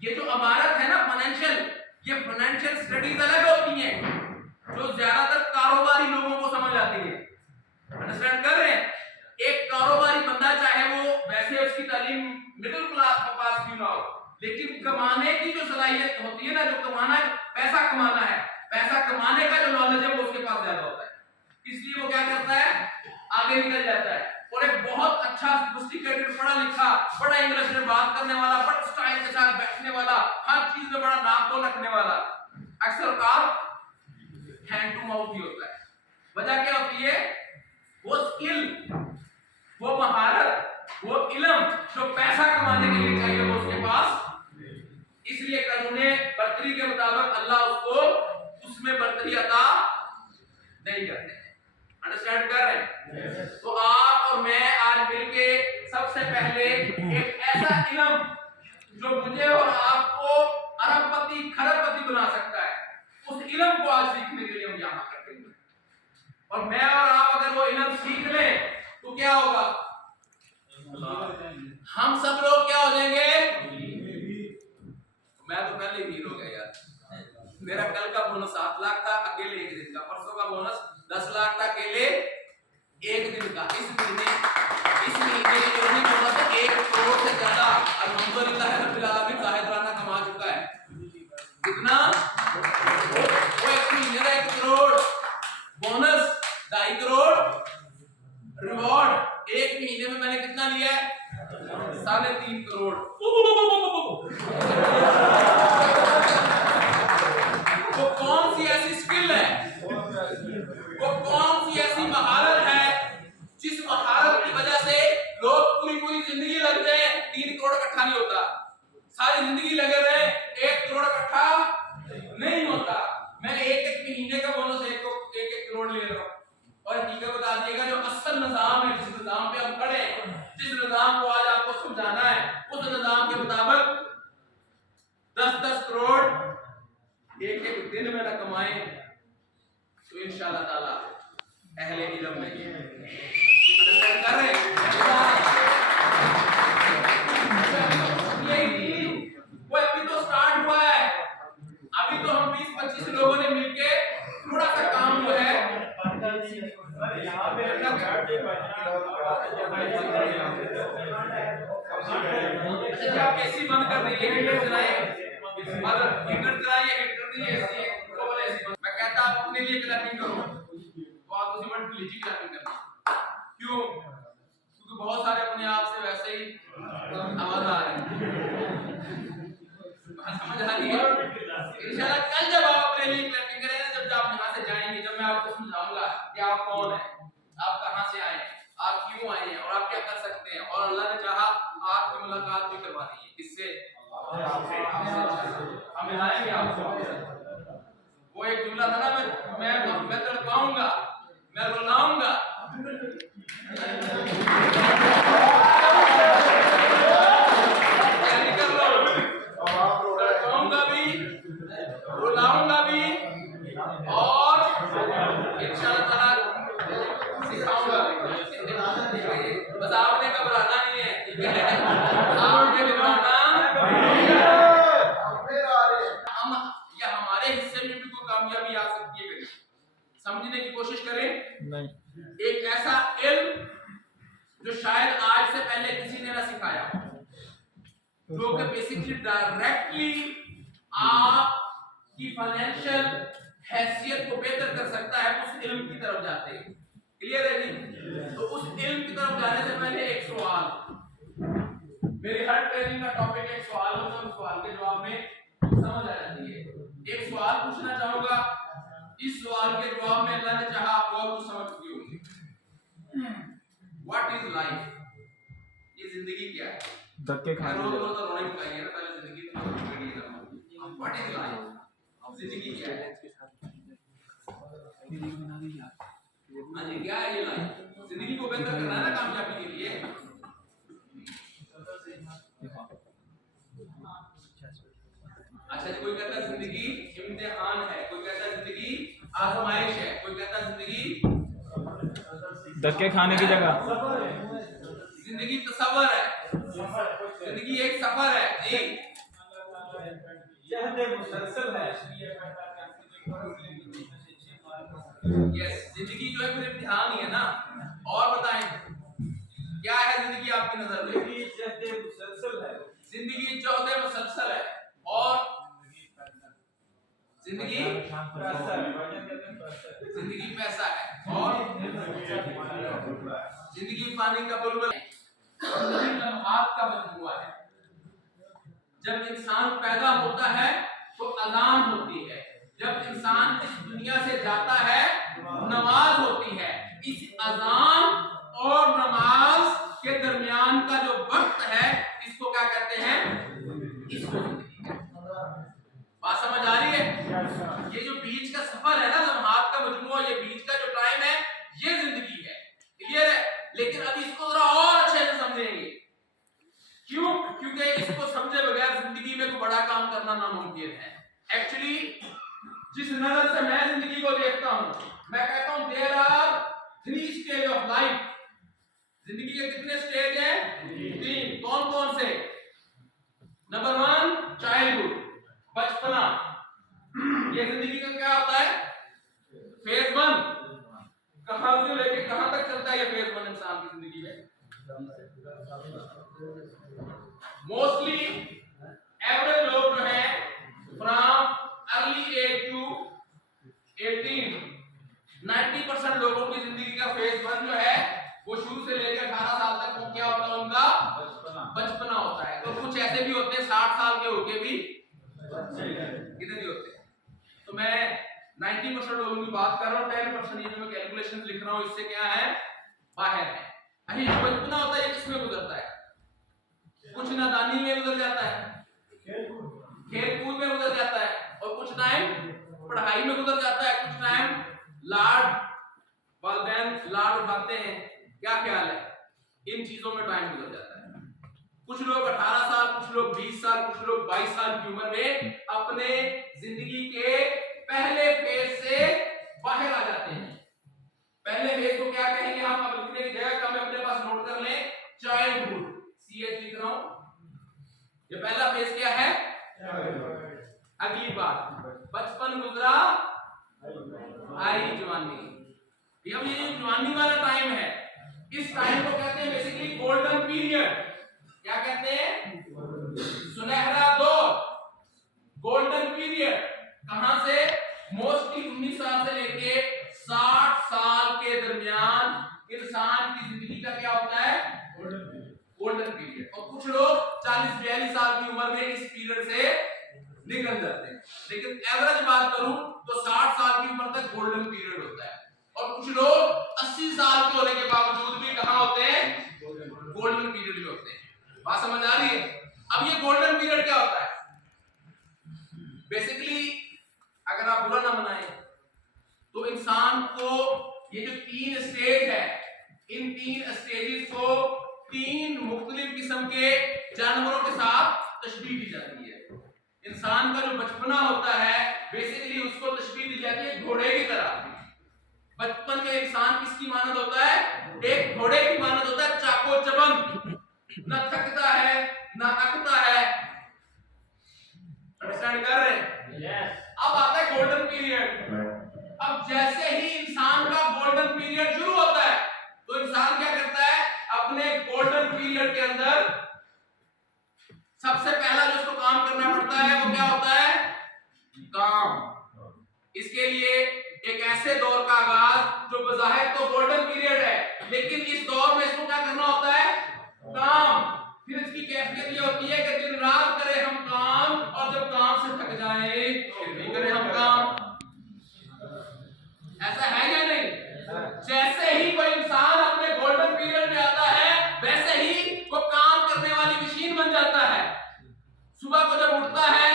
یہ جو عمارت ہے نا فائنینشیل، یہ فائنینشیل سٹڈیز الگ ہوتی ہیں جو زیادہ تر کاروباری لوگوں کو سمجھ آتی ہے۔ انڈرسٹینڈ کر رہے ہیں؟ ایک کاروباری بندہ چاہے وہ ویسے اس کی تعلیم مڈل کلاس کے پاس کیوں نہ ہو، لیکن کمانے کی جو صلاحیت ہوتی ہے نا، جو کمانا ہے، پیسہ کمانا ہے، پیسہ کمانے کا جو نالج ہے وہ اس کے پاس زیادہ ہوتا ہے۔ اس لیے وہ کیا کرتا ہے؟ آگے نکل جاتا ہے۔ اور ایک بہت اچھا سوفسٹیکیٹڈ پڑھا لکھا، بڑا انگلش میں بات کرنے والا، بڑا اسٹائل کے ساتھ بیٹھنے والا، ہر چیز میں بڑا ناپ تو رکھنے والا، اکثر اوقات ہینڈ ٹو ماؤتھ ہی ہوتا ہے۔ وجہ کیا ہوتی ہے؟ وہ اسکل، وہ مہارت، وہ علم جو پیسہ کمانے کے لیے چاہیے وہ اس کے پاس۔ اس لیے قانون برتری کے مطابق اللہ اس کو اس میں برتری عطا نہیں کرتے۔ انڈرسٹینڈ کر رہے ہیں؟ تو آپ اور میں آج مل کے سب سے پہلے ایک ایسا علم جو مجھے اور آپ کو ارب پتی کھرب پتی بنا سکتا ہے، اس علم کو آج سیکھنے کے لیے ہم یہاں کرتے ہیں۔ اور میں اور آپ اگر وہ علم سیکھ لیں تو کیا ہوگا؟ ہم سب لوگ کیا ہو جائیں گے؟ میں تو پہلے ہی ہو گیا یار۔ میرا کل کا بونس 7 لاکھ تھا اکیلے ایک دن کا، پرسوں کا بونس 10 لاکھ تھا اکیلے ایک دن کا۔ اس مہینے کی جو بھی بونس ہے 1 کروڑ سے زیادہ الحمدللہ رب العالمین ظاہرانہ کما چکا ہے۔ کتنا؟ وہ ایک مہینے کا 1 کروڑ بونس، 2.5 کروڑ ریوارڈ۔ ایک مہینے میں میں نے کتنا لیا ہے؟ 3.5 کروڑ۔ इकट्ठा नहीं होता, सारी जिंदगी लगे रहे 1 करोड़ इकट्ठा नहीं होता। मैं एक महीने का बोनस 1 करोड़ ले रहा हूँ। और हकीकत बता दिएगा, जो असल निजाम है, जिस निजाम पे हम खड़े हैं, जिस निजाम को आज आपको समझाना है, उस निजाम के मुताबिक 10-10 करोड़ एक दिन में न कमाए तो इंशाअल्लाह ताला अहले इल्म नहीं है। कर रहे वो अभी तो स्टार्ट हुआ है। अभी तो हम 20-25 लोगों ने मिलके थोड़ा सा काम जो है यहाँ पे आप एसी बंद कर दीजिए, हीटर चलाइए, हीटर चलाइए, हीटर नहीं एसी है, ग्लोबल एसी। मैं कहता आप अपने लिए क्लैपिंग करो तो आप उसी वक्त लीजिए क्लैपिंग करना। क्यों? क्योंकि बहुत सारे अपने आप से वैसे ही आवाज आ रही है, समझ आ रही है। इंशाल्लाह कल जब आप अपने लिए क्लैपिंग करेंगे, जब आप यहाँ से जाएंगे, जब मैं आपको समझाऊंगा कि आप कौन है, आप कहाँ से आए हैं, आप क्यों आए हैं और आप क्या कर सकते हैं, और अल्लाह ने चाहा आपकी मुलाकात भी करवा दी है। किससे? हम आएंगे आपको। वो एक जुमला था ना, मैं तड़पाऊंगा, मैं रुलाऊंगा। तड़पाऊंगा भी, रुलाऊंगा भी, और इंशाअल्लाह ताला सिखाऊंगा भी। बस आपने घबराना नहीं है, ठीक है? आपने घबराना हम या हमारे हिस्से में भी कोई कामयाबी आ सकती है, समझने की कोशिश करें। नहीं, एक ऐसा इल्म जो शायद आज से पहले किसी ने ना सिखाया, जो कि बेसिकली डायरेक्टली आपकी फाइनेंशियल हैसियत को बेहतर कर सकता है, उस इल्म की तरफ जाते हैं। क्लियर है जी? तो उस इल्म की तरफ जाने से पहले एक सवाल, मेरी हर ट्रेनिंग का टॉपिक एक सवाल होता है, उस सवाल के जवाब में समझ आ जाती है। एक सवाल पूछना चाहूंगा, इस सवाल के जवाब में अल्लाह ने चाहा आप बहुत कुछ समझ चुके होंगे। What is life? ये जिंदगी क्या है? धक्के खाने रोज रोज तो रोने की चाहिए ना, पहले जिंदगी तो बड़ी है। What is life? जिंदगी क्या है? हाँ जी, क्या है ये लाइफ? जिंदगी को बेहतर करना है ना कामयाबी के लिए। अच्छा, कोई कहता है जिंदगी इम्तिहान है, कोई कहता है जिंदगी आजमाइश है, कोई कहता है जिंदगी धक्के खाने की जगह, जिंदगी तसव्वुर है, जिंदगी एक सफर है जी, मुसलसल है। यस, जिंदगी जो है फिर इम्तिहान ही है ना। और बताएं क्या है जिंदगी आपकी नजर में? मुसलसल है, जिंदगी जौहद मुसलसल है, और जिंदगी पैसा है, और जिंदगी पानी का बुलबुल है, लम्हात का मजमूआ है। जब इंसान पैदा होता है तो अजान होती है, जब इंसान इस दुनिया से जाता है नमाज होती है। इस अजान और नमाज के दरमियान का जो वक्त है, इसको क्या कहते हैं? इसको जिंदगी कहते हैं। बात समझ आ रही है? ये जो बीच का सफर है ना, लम्हात का मजमूआ, ये बीच का जो टाइम है, ये जिंदगी है। क्लियर है? लेकिन अब इसको जरा और अच्छे से समझेंगे। क्यों? क्योंकि इसको समझे बगैर जिंदगी में कोई बड़ा काम करना नामुमकिन है। एक्चुअली जिस नजर से मैं जिंदगी को देखता हूं, मैं कहता हूं there are 3 stage of life. जिंदगी के कितने स्टेज हैं? 3। कौन कौन से? नंबर 1 चाइल्डहुड, बचपना। ये जिंदगी का क्या होता है? फेज 1। कहां से लेके कहां तक चलता है ये फेज 1 इंसान की जिंदगी में? मोस्टली एवरेज लोग जो है फ्रॉम अर्ली एज टू 18, 90% लोगों की जिंदगी का फेज 1 जो है वो शुरू से लेकर 18 साल तक वो क्या होता है? उनका बचपना होता है। तो कुछ ऐसे भी होते हैं 60 साल के होके भी कितने होते हैं। तो मैं 90% लोगों की बात कर रहा हूँ, 10% ये जो मैं कैलकुलेशन लिख रहा हूँ इससे क्या है? बाहर है। अभी बचपना होता है, ये किसमें गुजरता है? कुछ नादानी में गुजर जाता है, खेल कूद में गुजर जाता है, और कुछ टाइम पढ़ाई में गुजर जाता है, कुछ टाइम लाड वालिदैन लाड उठाते हैं। क्या ख्याल है? इन चीजों में टाइम गुजर जाता है। कुछ लोग 18 साल, कुछ लोग 20 साल, कुछ लोग 22 साल की उम्र में अपने जिंदगी के पहले फेज से बाहर आ जाते हैं। पहले फेज को क्या कहेंगे हम? अब लिखने की जगह का मैं अपने पास नोट कर लें, चाइल्डहुड, CH लिख रहा हूं। ये पहला फेज क्या है? अगली बात, बचपन गुजरा आई जवानी। अब ये जवानी वाला टाइम है, इस टाइम को कहते हैं बेसिकली गोल्डन पीरियड। क्या कहते हैं? सुनहरा दौर, गोल्डन पीरियड। कहां से? मोस्टली 19 साल से लेके 60 साल के दरमियान इंसान की जिंदगी का क्या होता है? Golden period. और कुछ लोग 40-42 साल की उम्र में इस पीरियड से निकल जाते हैं, लेकिन एवरेज बात करूं तो 60 साल की उम्र तक गोल्डन पीरियड होता है। और कुछ लोग 80 साल के होने के बावजूद भी कहां होते हैं? गोल्डन पीरियड में होते हैं। बात समझ आ रही है? अब ये गोल्डन पीरियड क्या होता है? बेसिकली अगर आप बुरा ना मनाए तो इंसान को ये जो 3 स्टेज है, इन 3 स्टेजेस को 3 मुख्तलिफ किस्म के जानवरों के साथ तशबीह दी जाती है। इंसान का जो बचपना होता है बेसिकली उसको तशबीह दी जाती है घोड़े की तरह। बचपन के इंसान किसकी मानद होता है? एक घोड़े की मानद होता है, चाको चबंद, न थकता है न अकता है। अंडरस्टैंड कर रहे हैं? यस। अब आता है गोल्डन पीरियड। अब जैसे ही इंसान का गोल्डन पीरियड शुरू होता है तो इंसान क्या करता है? अपने गोल्डन पीरियड के अंदर सबसे पहला जो उसको काम करना पड़ता है वो क्या होता है? काम। इसके लिए एक ऐसे दौर का आगाज जो बज़ाहिर तो गोल्डन पीरियड है, लेकिन इस दौर में इसको क्या करना होता है? काम। फिर इसकी कैफियत ये होती है कि दिन रात करें हम काम, और जब काम से थक जाए फिर भी करें हम काम। ऐसा है या नहीं? जैसे ही कोई इंसान अपने गोल्डन पीरियड में आता है वैसे ही वो काम करने वाली मशीन बन जाता है। सुबह को जब उठता है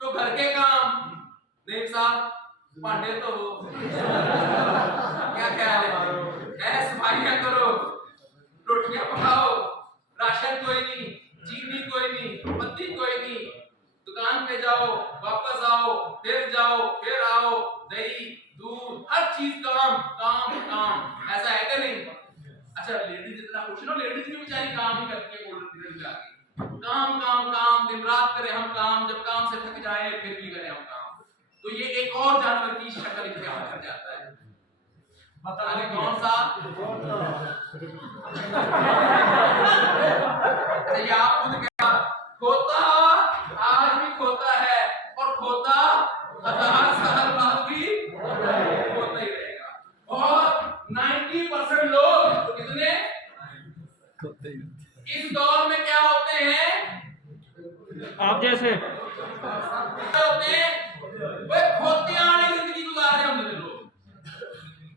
तो घर के काम, नहीं साहब भांडे तो हो, क्या ख्याल है? सफाइयां करो, रोटियां पकाओ, राशन कोई नहीं, चीनी कोई नहीं, पत्ती कोई नहीं, दुकान पे जाओ, वापस आओ, फिर जाओ, फिर आओ, दही दूध हर चीज काम काम काम। ऐसा है कि नहीं? अच्छा, लेडीज इतना खुश ना, लेडीज भी बेचारी काम ही करती है गोल्डन पीरियड में आके। काम काम काम, दिन रात करें हम काम, जब काम से थक जाए फिर भी करें हम काम। तो ये एक और जानवर की शक्ल इख्तियार कर जाता है। बताने कौन सा? ये आप खुद क्या? खोता आज भी खोता है, और खोता 1000 साल बाद भी खोता ही रहेगा। और 90% लोग कितने इस दौर में क्या होते हैं? आप जैसे होते हैं वे खोते आने जिंदगी गुजार रहे होंगे लोग।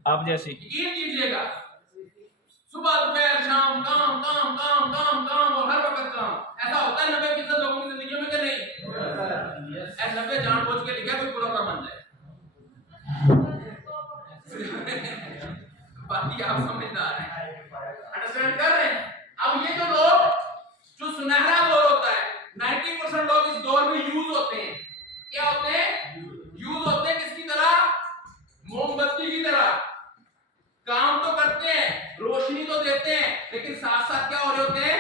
आप जैसी यकीन कीजिएगा, सुबह दोपहर शाम काम काम काम काम काम और हर वक्त काम। ऐसा होता है 90% लोगों की जिंदगी में कि नहीं? ऐसा 90 जानबूझ के लिखा कोई पूरा बन जाए। बाकी आप समझदार हैं, अंडरस्टैंड कर रहे हैं? अब ये जो लोग, जो सुनहरा दौर होता है, 90% लोग इस दौर में यूज होते हैं। क्या होते हैं? यूज होते हैं किसकी तरह? मोमबत्ती की तरह। काम तो करते हैं, रोशनी तो देते हैं, लेकिन साथ साथ क्या हो रहे होते हैं?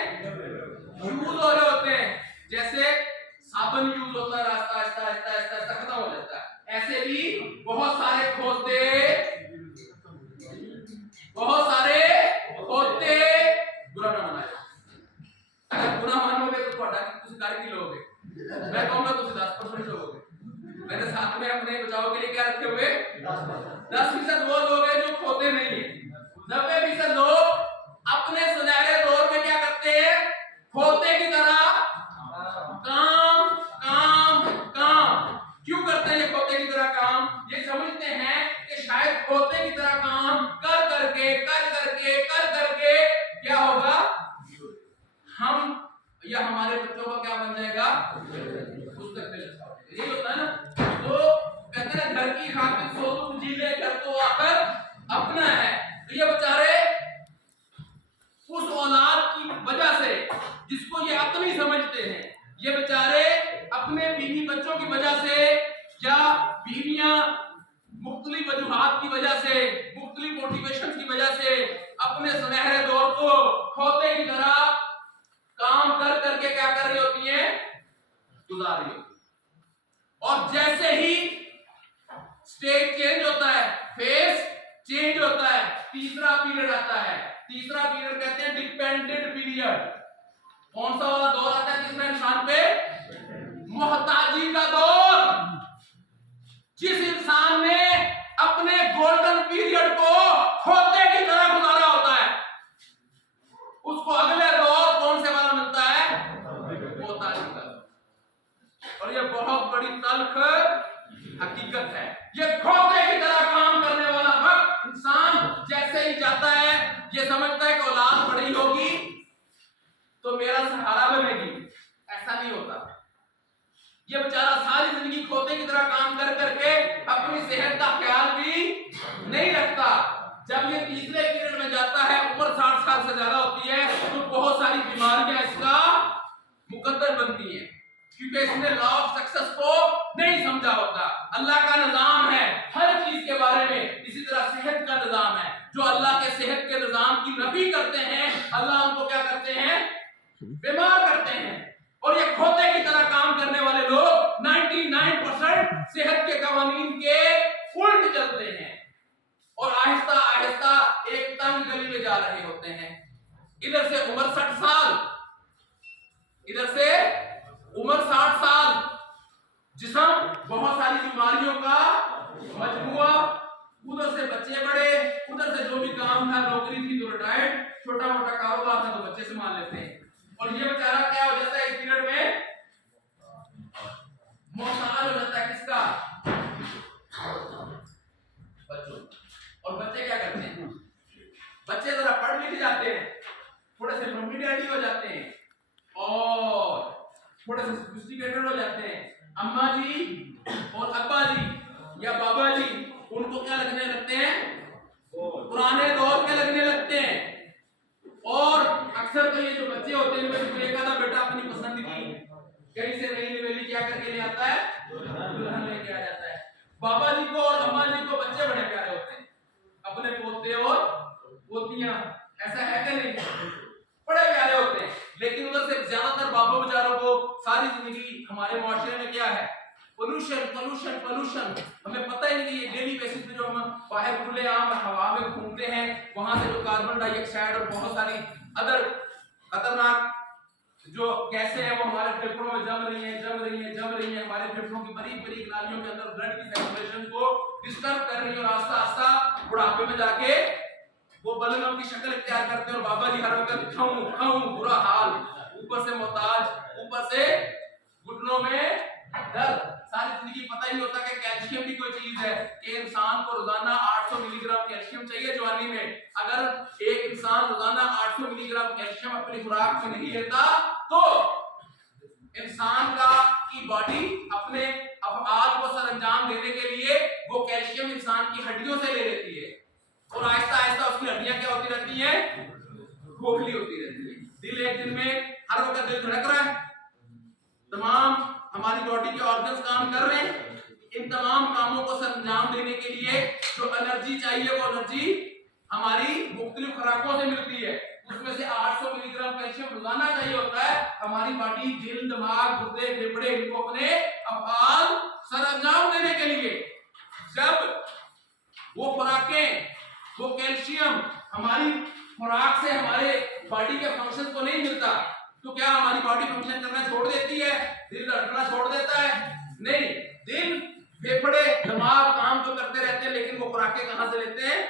यूज हो रहे होते हैं। जैसे साबुन यूज होता है, रास्ता आहिस्ता आहिस्ता आहिस्ता आहिस्ता खत्म हो जाता है, ऐसे भी बहुत सारे खोते बुरा ना मनाए। अगर बुरा मानोगे तो ਤੁਹਾਡਾ ਤੁਸੀਂ कर भी लोगे। मैं कहूंगा तुम 10% लोगे। मैंने साथ में अपने बचाव के लिए क्या रखे हुए? 10% वो लोग हैं जो खोते नहीं है। 90% लोग अपने सुनहरे दौर में क्या करते हैं? खोते की तरह काम काम काम। क्यों करते हैं ये खोते की तरह काम? ये समझते हैं कि शायद खोते की तरह काम कर करके क्या होगा, हम या हमारे مستقبل اچھا ہوگا. یہی ہوتا ہے نا. تو کہتے ہیں گھر کی خاطر سو تم جی لے, گھر تو آخر اپنا ہے. تو یہ بیچارے اس اولاد کی وجہ سے جس کو یہ اپنی سمجھتے ہیں, یہ بیچارے اپنے بیوی بچوں کی وجہ سے یا بیویاں مختلف وجوہات کی وجہ سے, مختلف موٹیویشن کی وجہ سے اپنے سنہرے دور کو کھوتے کی طرح کام کر کر کے کیا کر رہی ہوتی ہیں, گزار رہی ہوتی ہیں. اور جیسے ہی سٹیج چینج ہوتا ہے, فیس چینج ہوتا ہے, تیسرا پیریڈ آتا ہے. تیسرا پیریڈ کہتے ہیں ڈیپینڈنٹ پیریڈ. کون سا والا دور آتا ہے تیسرا انسان پہ؟ محتاجی کا دور. جس انسان نے اپنے گولڈن پیریڈ کو کھوتے کی طرح گزارا ہوتا ہے, اس کو اگلے دور کون سے والا ملتا ہے؟ محتاجی کا. اور یہ بہت بڑی تلخ حقیقت ہے. یہ کھوتے کی طرح کام کرنے والا وقت انسان جیسے ہی جاتا ہے, یہ سمجھتا ہے کہ اولاد بڑی ہوگی تو میرا سہارا بنے گی. ایسا نہیں ہوتا. یہ بیچارہ ساری زندگی کھوتے کی طرح کام کر کر کے اپنی صحت کا خیال بھی نہیں رکھتا. جب یہ تیسرے پیریڈ میں جاتا ہے, عمر 60 سال سے زیادہ ہوتی ہے, تو بہت ساری بیماریاں اس کا مقدر بنتی ہیں, کیونکہ اس نے لا آف سکسس کو نہیں سمجھا ہوتا. اللہ کا نظام ہے ہر چیز کے بارے میں, اسی طرح صحت کا نظام ہے. جو اللہ کے صحت کے نظام کی نفی کرتے ہیں, اللہ ان کو کیا کرتے ہیں؟ بیمار کرتے ہیں. اور یہ کھوتے کی طرح کام کرنے والے لوگ 99% صحت کے قوانین کے الٹ چلتے ہیں اور آہستہ آہستہ ایک تنگ گلی میں جا رہے ہوتے ہیں. ادھر سے عمر 60 سال, ادھر سے عمر 60 سال, جسم بہت ساری بیماریوں کا مجموعہ, ادھر سے بچے بڑے, ادھر سے جو بھی کام تھا, نوکری تھی تو ریٹائرڈ, چھوٹا موٹا کاروبار تھا تو بچے سنبھال لیتے ہیں. اور یہ بیچارہ کیا ہو جاتا ہے اس پیریڈ میں؟ محتاج ہو جاتا ہے. کس کا؟ بچوں. اور بچے کیا کرتے ہیں؟ بچے ذرا پڑھ لکھ جاتے ہیں, تھوڑے سے ممی ڈیڈی ہو جاتے ہیں اور تھوڑے سے سوفسٹیکیٹڈ ہو جاتے ہیں. اماں جی اور ابا جی یا بابا جی ان کو کیا لگنے لگتے ہیں؟ پرانے دور کے لگنے لگتے ہیں. اور اکثر تو یہ جو بچے ہوتے ہیں ان میں ایک آدھا بیٹا اپنی پسند کی کہیں سے نئی نویلی کیا کر کے لے آتا ہے, دلہن لے کے آ جاتا ہے. بابا جی کو اور اماں جی کو بچے بڑے پیارے ہوتے ہیں, اپنے پوتے اور پوتیاں, ایسا ہے کہ نہیں؟ بڑے پیارے ہوتے ہیں. لیکن ادھر سے زیادہ تر بابوں بیچاروں کو ساری زندگی ہمارے معاشرے میں کیا ہے؟ Pollution pollution pollution. ہمیں پتہ ہی نہیں کہ یہ ڈیلی بیسس پہ جو ہم باہر کھلے عام ہوا میں گھومتے ہیں, وہاں سے جو کاربن ڈائی آکسائڈ اور بہت ساری ادر خطرناک جو گیسیں ہیں وہ ہمارے پھیپھڑوں میں جم رہی ہیں, ہمارے پھیپھڑوں کی باریک باریک نالیوں کے اندر بلڈ کی سرکولیشن کو ڈسٹرب کر رہی ہیں, اور آہستہ آہستہ بڑھاپے میں جا کے وہ بلغم کی شکل اختیار کرتے ہیں. اور بابا جی ہر وقت کھاؤں کھاؤں, برا حال, اوپر سے محتاج, اوپر سے گھٹنوں میں درد. ساری زندگی پتہ ہی نہیں ہوتا کہ کیلشیم بھی کوئی چیز ہے, کہ انسان کو روزانہ 800 ملی گرام کیلشیم چاہیے جوانی میں. اگر ایک انسان روزانہ 800 ملی گرام کیلشیم اپنی خوراک میں نہیں لیتا تو انسان کی باڈی اپنے افعال کو سر انجام دینے کے لیے وہ کیلشیم انسان کی ہڈیوں سے لے لیتی ہے, اور آہستہ آہستہ اس کی ہڈیاں کیا ہوتی رہتی ہیں؟ کھوکھلی ہوتی رہتی ہے. دل ایک دن میں ہر وقت دل دھڑک رہا ہے, تمام ہماری باڈی کے آرگنز کام کر رہے ہیں. ان تمام کاموں کو سر انجام دینے کے لیے جو انرجی چاہیے وہ انرجی ہماری مختلف خوراکوں سے ملتی ہے. اس میں سے 800 ملی گرام کیلشیم روزانہ چاہیے ہوتا ہے. ہماری باڈی دل, دماغ, گردے, پھیپھڑے ان کو اپنے افعال سر انجام دینے کے لیے جب وہ خوراکیں, وہ کیلشیم ہماری خوراک سے ہمارے باڈی کے فنکشن کو نہیں ملتا تو کیا ہماری باڈی فنکشن کرنا چھوڑ دیتی ہے؟ دل دھڑکنا چھوڑ دیتا ہے؟ نہیں. دل, پھیپھڑے, دماغ کام تو کرتے رہتے ہیں, لیکن وہ خوراکیں کہاں سے لیتے ہیں؟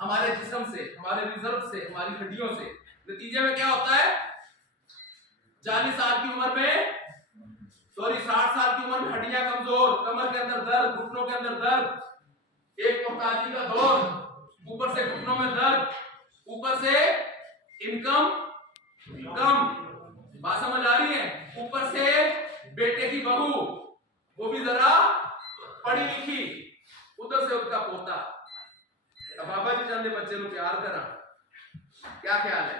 ہمارے جسم سے, ہمارے ریزرو سے, ہماری ہڈیوں سے. نتیجے میں کیا ہوتا ہے؟ 40 سال کی عمر میں 60 سال کی عمر میں ہڈیاں کمزور, کمر کے اندر درد, گھٹنوں کے اندر درد, ایک محتاجی کا دور, اوپر سے گھٹنوں میں درد, اوپر سے انکم کم, بات سمجھ آ رہی ہے؟ اوپر سے भी जरा पढ़ी लिखी, उधर से उसका पोता। अब बाबा जी जान दे बच्चे को प्यार करा, क्या ख्याल है?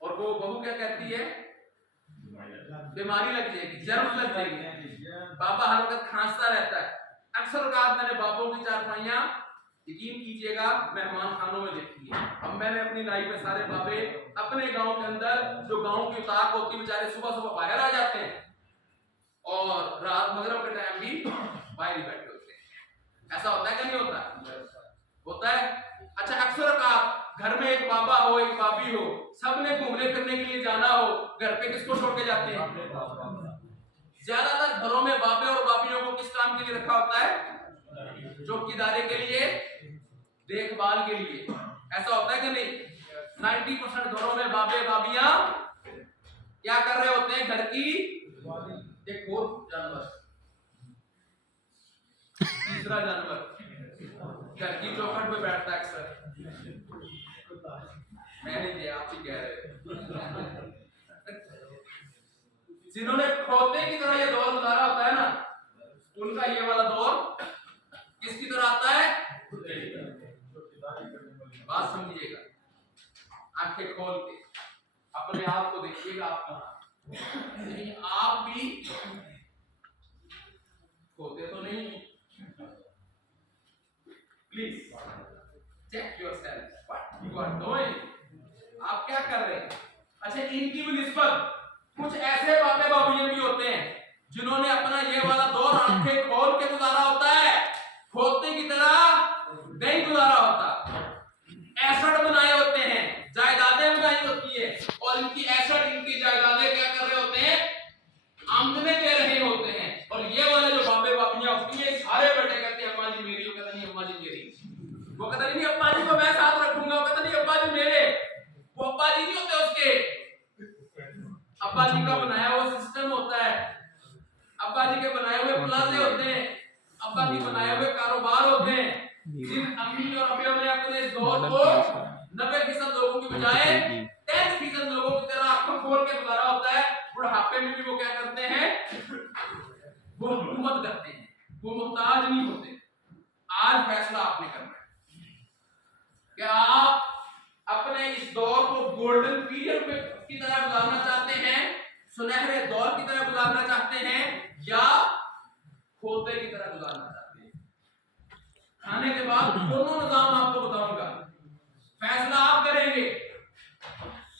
और वो बहू क्या कहती है? बीमारी लग जाएगी, जर्म लग जाएगी। बाबा हर वक्त खांसता रहता है। अक्सर औकात मैंने बापों की चारपाइयां, यकीन कीजिएगा, मेहमान खानों में देखी है। अब मैंने अपनी लाइफ में सारे बाबे अपने गांव के अंदर, जो गांव की उताक होती है, बेचारे सुबह सुबह बाहर आ जाते हैं और रात मगरिब के टाइम भी बाहर ही बैठे होते हैं। ऐसा होता है कि नहीं होता? होता है। अच्छा, अक्सर औकात घर में एक बाबा हो, एक बाबी हो, सबने घूमने फिरने के लिए जाना हो, घर पे किसको छोड़ के जाते हैं? ज्यादातर घरों में बाबे और बाबियों को किस काम के लिए रखा होता है? चौकीदारी के लिए, देखभाल के लिए। ऐसा होता है कि नहीं? 90% घरों में बाबे बाबियां क्या कर रहे होते हैं? घर की एक और जानवर, तीसरा जानवर घर की चौखट पे बैठता है अक्सर। मैं नहीं दिया, आप ही कह रहे। जिन्होंने खोते की तरह ये दौर गुजारा होता है ना, उनका ये वाला दौर किसकी तरह आता है? बात समझिएगा, आंखें खोल के अपने आप को देखिएगा। आप कहां? आप भी खोते तो नहीं? Please check yourself what you are doing. आप क्या कर रहे हैं? अच्छा, इनकी भी निस्बत कुछ ऐसे बाबे बाबियां भी होते हैं जिन्होंने अपना ये वाला दौर आंखें खोल के गुजारा होता है, खोते की तरह नहीं गुजारा होता। एसेट बनाए होते हैं, जायदादें बनाई होती है, और इनकी एसेट, इनकी जायदादें क्या कर रहे होते हैं? आमदनी दे रहे होते हैं। और ये वाले जो बाबे बाबियां होती है, सारे बेटे कहते हैं अम्मा जी मेरी, वो कहता नहीं अम्मा जी मेरी, वो कहता नहीं अम्मा जी को मैं साथ रखूंगा, वो कहता नहीं अब्बा जी मेरे। वो अब्बा जी नहीं होते उसके, अब्बा जी का बनाया हुआ सिस्टम होता है, अब्बा जी के बनाए हुए प्लाजे होते हैं, अब्बा के बनाए हुए कारोबार होते हैं। जिन अम्मी और अब्बियों ने अपने इस दौर को 90% लोगों की बजाय 10% लोगों की तरह आंखों खोल के गुजारा होता है, बुढ़ापे में भी वो क्या करते हैं? वो हुकूमत करते हैं, वो मुहताज नहीं होते। आज फैसला आपने करना है कि आप अपने इस दौर को गोल्डन पीरियड की तरह गुजारना चाहते हैं, सुनहरे दौर की तरह गुजारना चाहते हैं, या खोते की तरह गुजारना चाहते हैं। खाने के बाद दोनों निजाम आपको बताऊंगा, फैसला आप करेंगे।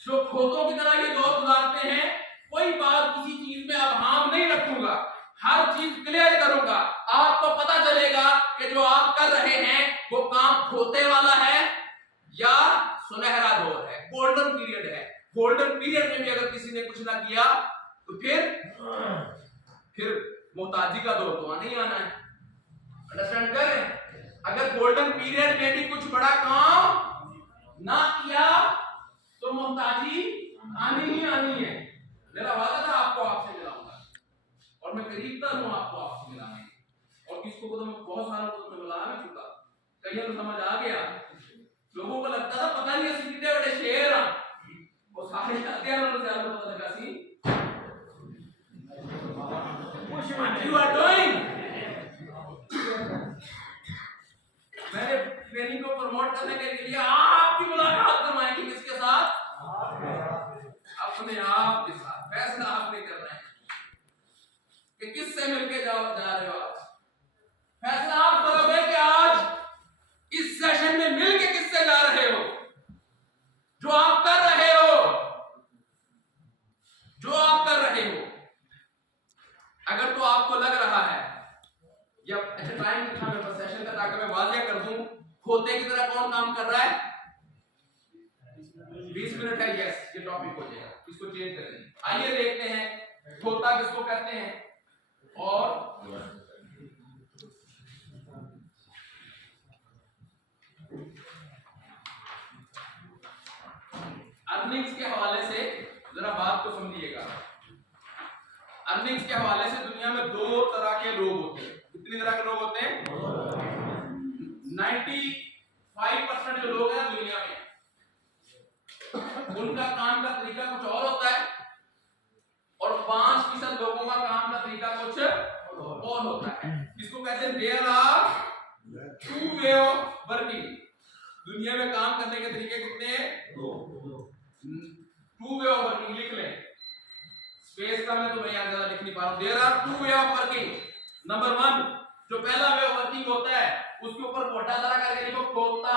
जो खोतों की तरह ये दौर गुजारते हैं, कोई बात किसी चीज में अबहम नहीं रखूंगा, हर चीज क्लियर करूंगा। आपको पता चलेगा कि जो आप कर रहे हैं वो काम खोते वाला है या सुनहरा दौर है, गोल्डन पीरियड है। गोल्डन पीरियड में भी अगर किसी ने कुछ ना किया तो फिर मोहताजी का दौर तो आना ही आना है। अंडरस्टैंड कर रहे हैं? अगर गोल्डन पीरियड में भी कुछ बड़ा काम ना किया तो मोहताजी आनी ही आनी है। मेरा वादा था आपको आपसे मिलाऊंगा, और मैं करीबदार हूं आपको आपसे मिलाने, और किसको तो मैं बहुत सारा को तो मिला नहीं चुका, कहीं तो समझ आ गया। लोगों को लगता था पता नहीं असली कितने बड़े शेर हैं, वो सारे जाते हैं, उन्होंने ज्यादा पता लगा सी you are doing। मैंने ट्रेनिंग को प्रमोट करने के लिए आपकी मुलाकात करवाएंगे किसके साथ? अपने आप के साथ। फैसला आपने करना है कि किससे मिलके जा रहे हो। आज फैसला आप करोगे कि आज इस सेशन में मिलके किससे जा रहे हो। जो आप कर रहे हो, अगर तो आपको लग रहा है या अच्छा टाइम दिखा मेरे पास सेशन का, ताकि मैं वाज़ेह कर दूं खोते की तरह कौन काम कर रहा है। 20 मिनट है, यस ये टॉपिक हो जाएगा, इसको चेंज कर देंगे। आइए देखते हैं खोता किसको कहते हैं और अर्निंग्स के हवाले से जरा बात को समझिएगा। अर्निंग्स के हवाले से दुनिया में दो तरह के लोग होते हैं। कितनी तरह के लोग होते हैं? 95% जो लोग हैं दुनिया में, उनका काम का तरीका कुछ और होता है, और 5% लोगों का काम का तरीका कुछ और होता है। लिख नहीं पा रहा हूं। There are two way of working. Number 1 जो पहला वे ऑफ वर्किंग होता है उसके ऊपर मोटा जरा करके लिखो खोता।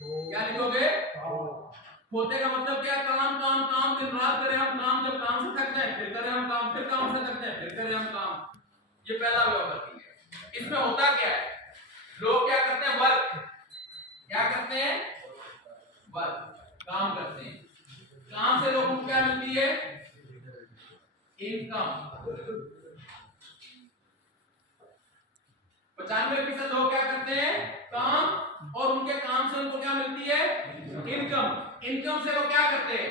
क्या लिखोगे? खोते का मतलब क्या? काम काम काम, दिन रात करें हम काम, जब काम से थक जाए फिर करें हम काम, फिर काम से थक जाए फिर करें हम काम। ये पहला वे ऑफ वर्किंग है। इसमें होता क्या है? लोग क्या करते हैं? वर्क। क्या करते हैं? वर्क, काम करते हैं। काम से लोगों को क्या मिलती है? इनकम। 95% लोग क्या करते हैं? काम, और उनके काम से उनको क्या मिलती है? इनकम। इनकम से वो क्या करते हैं?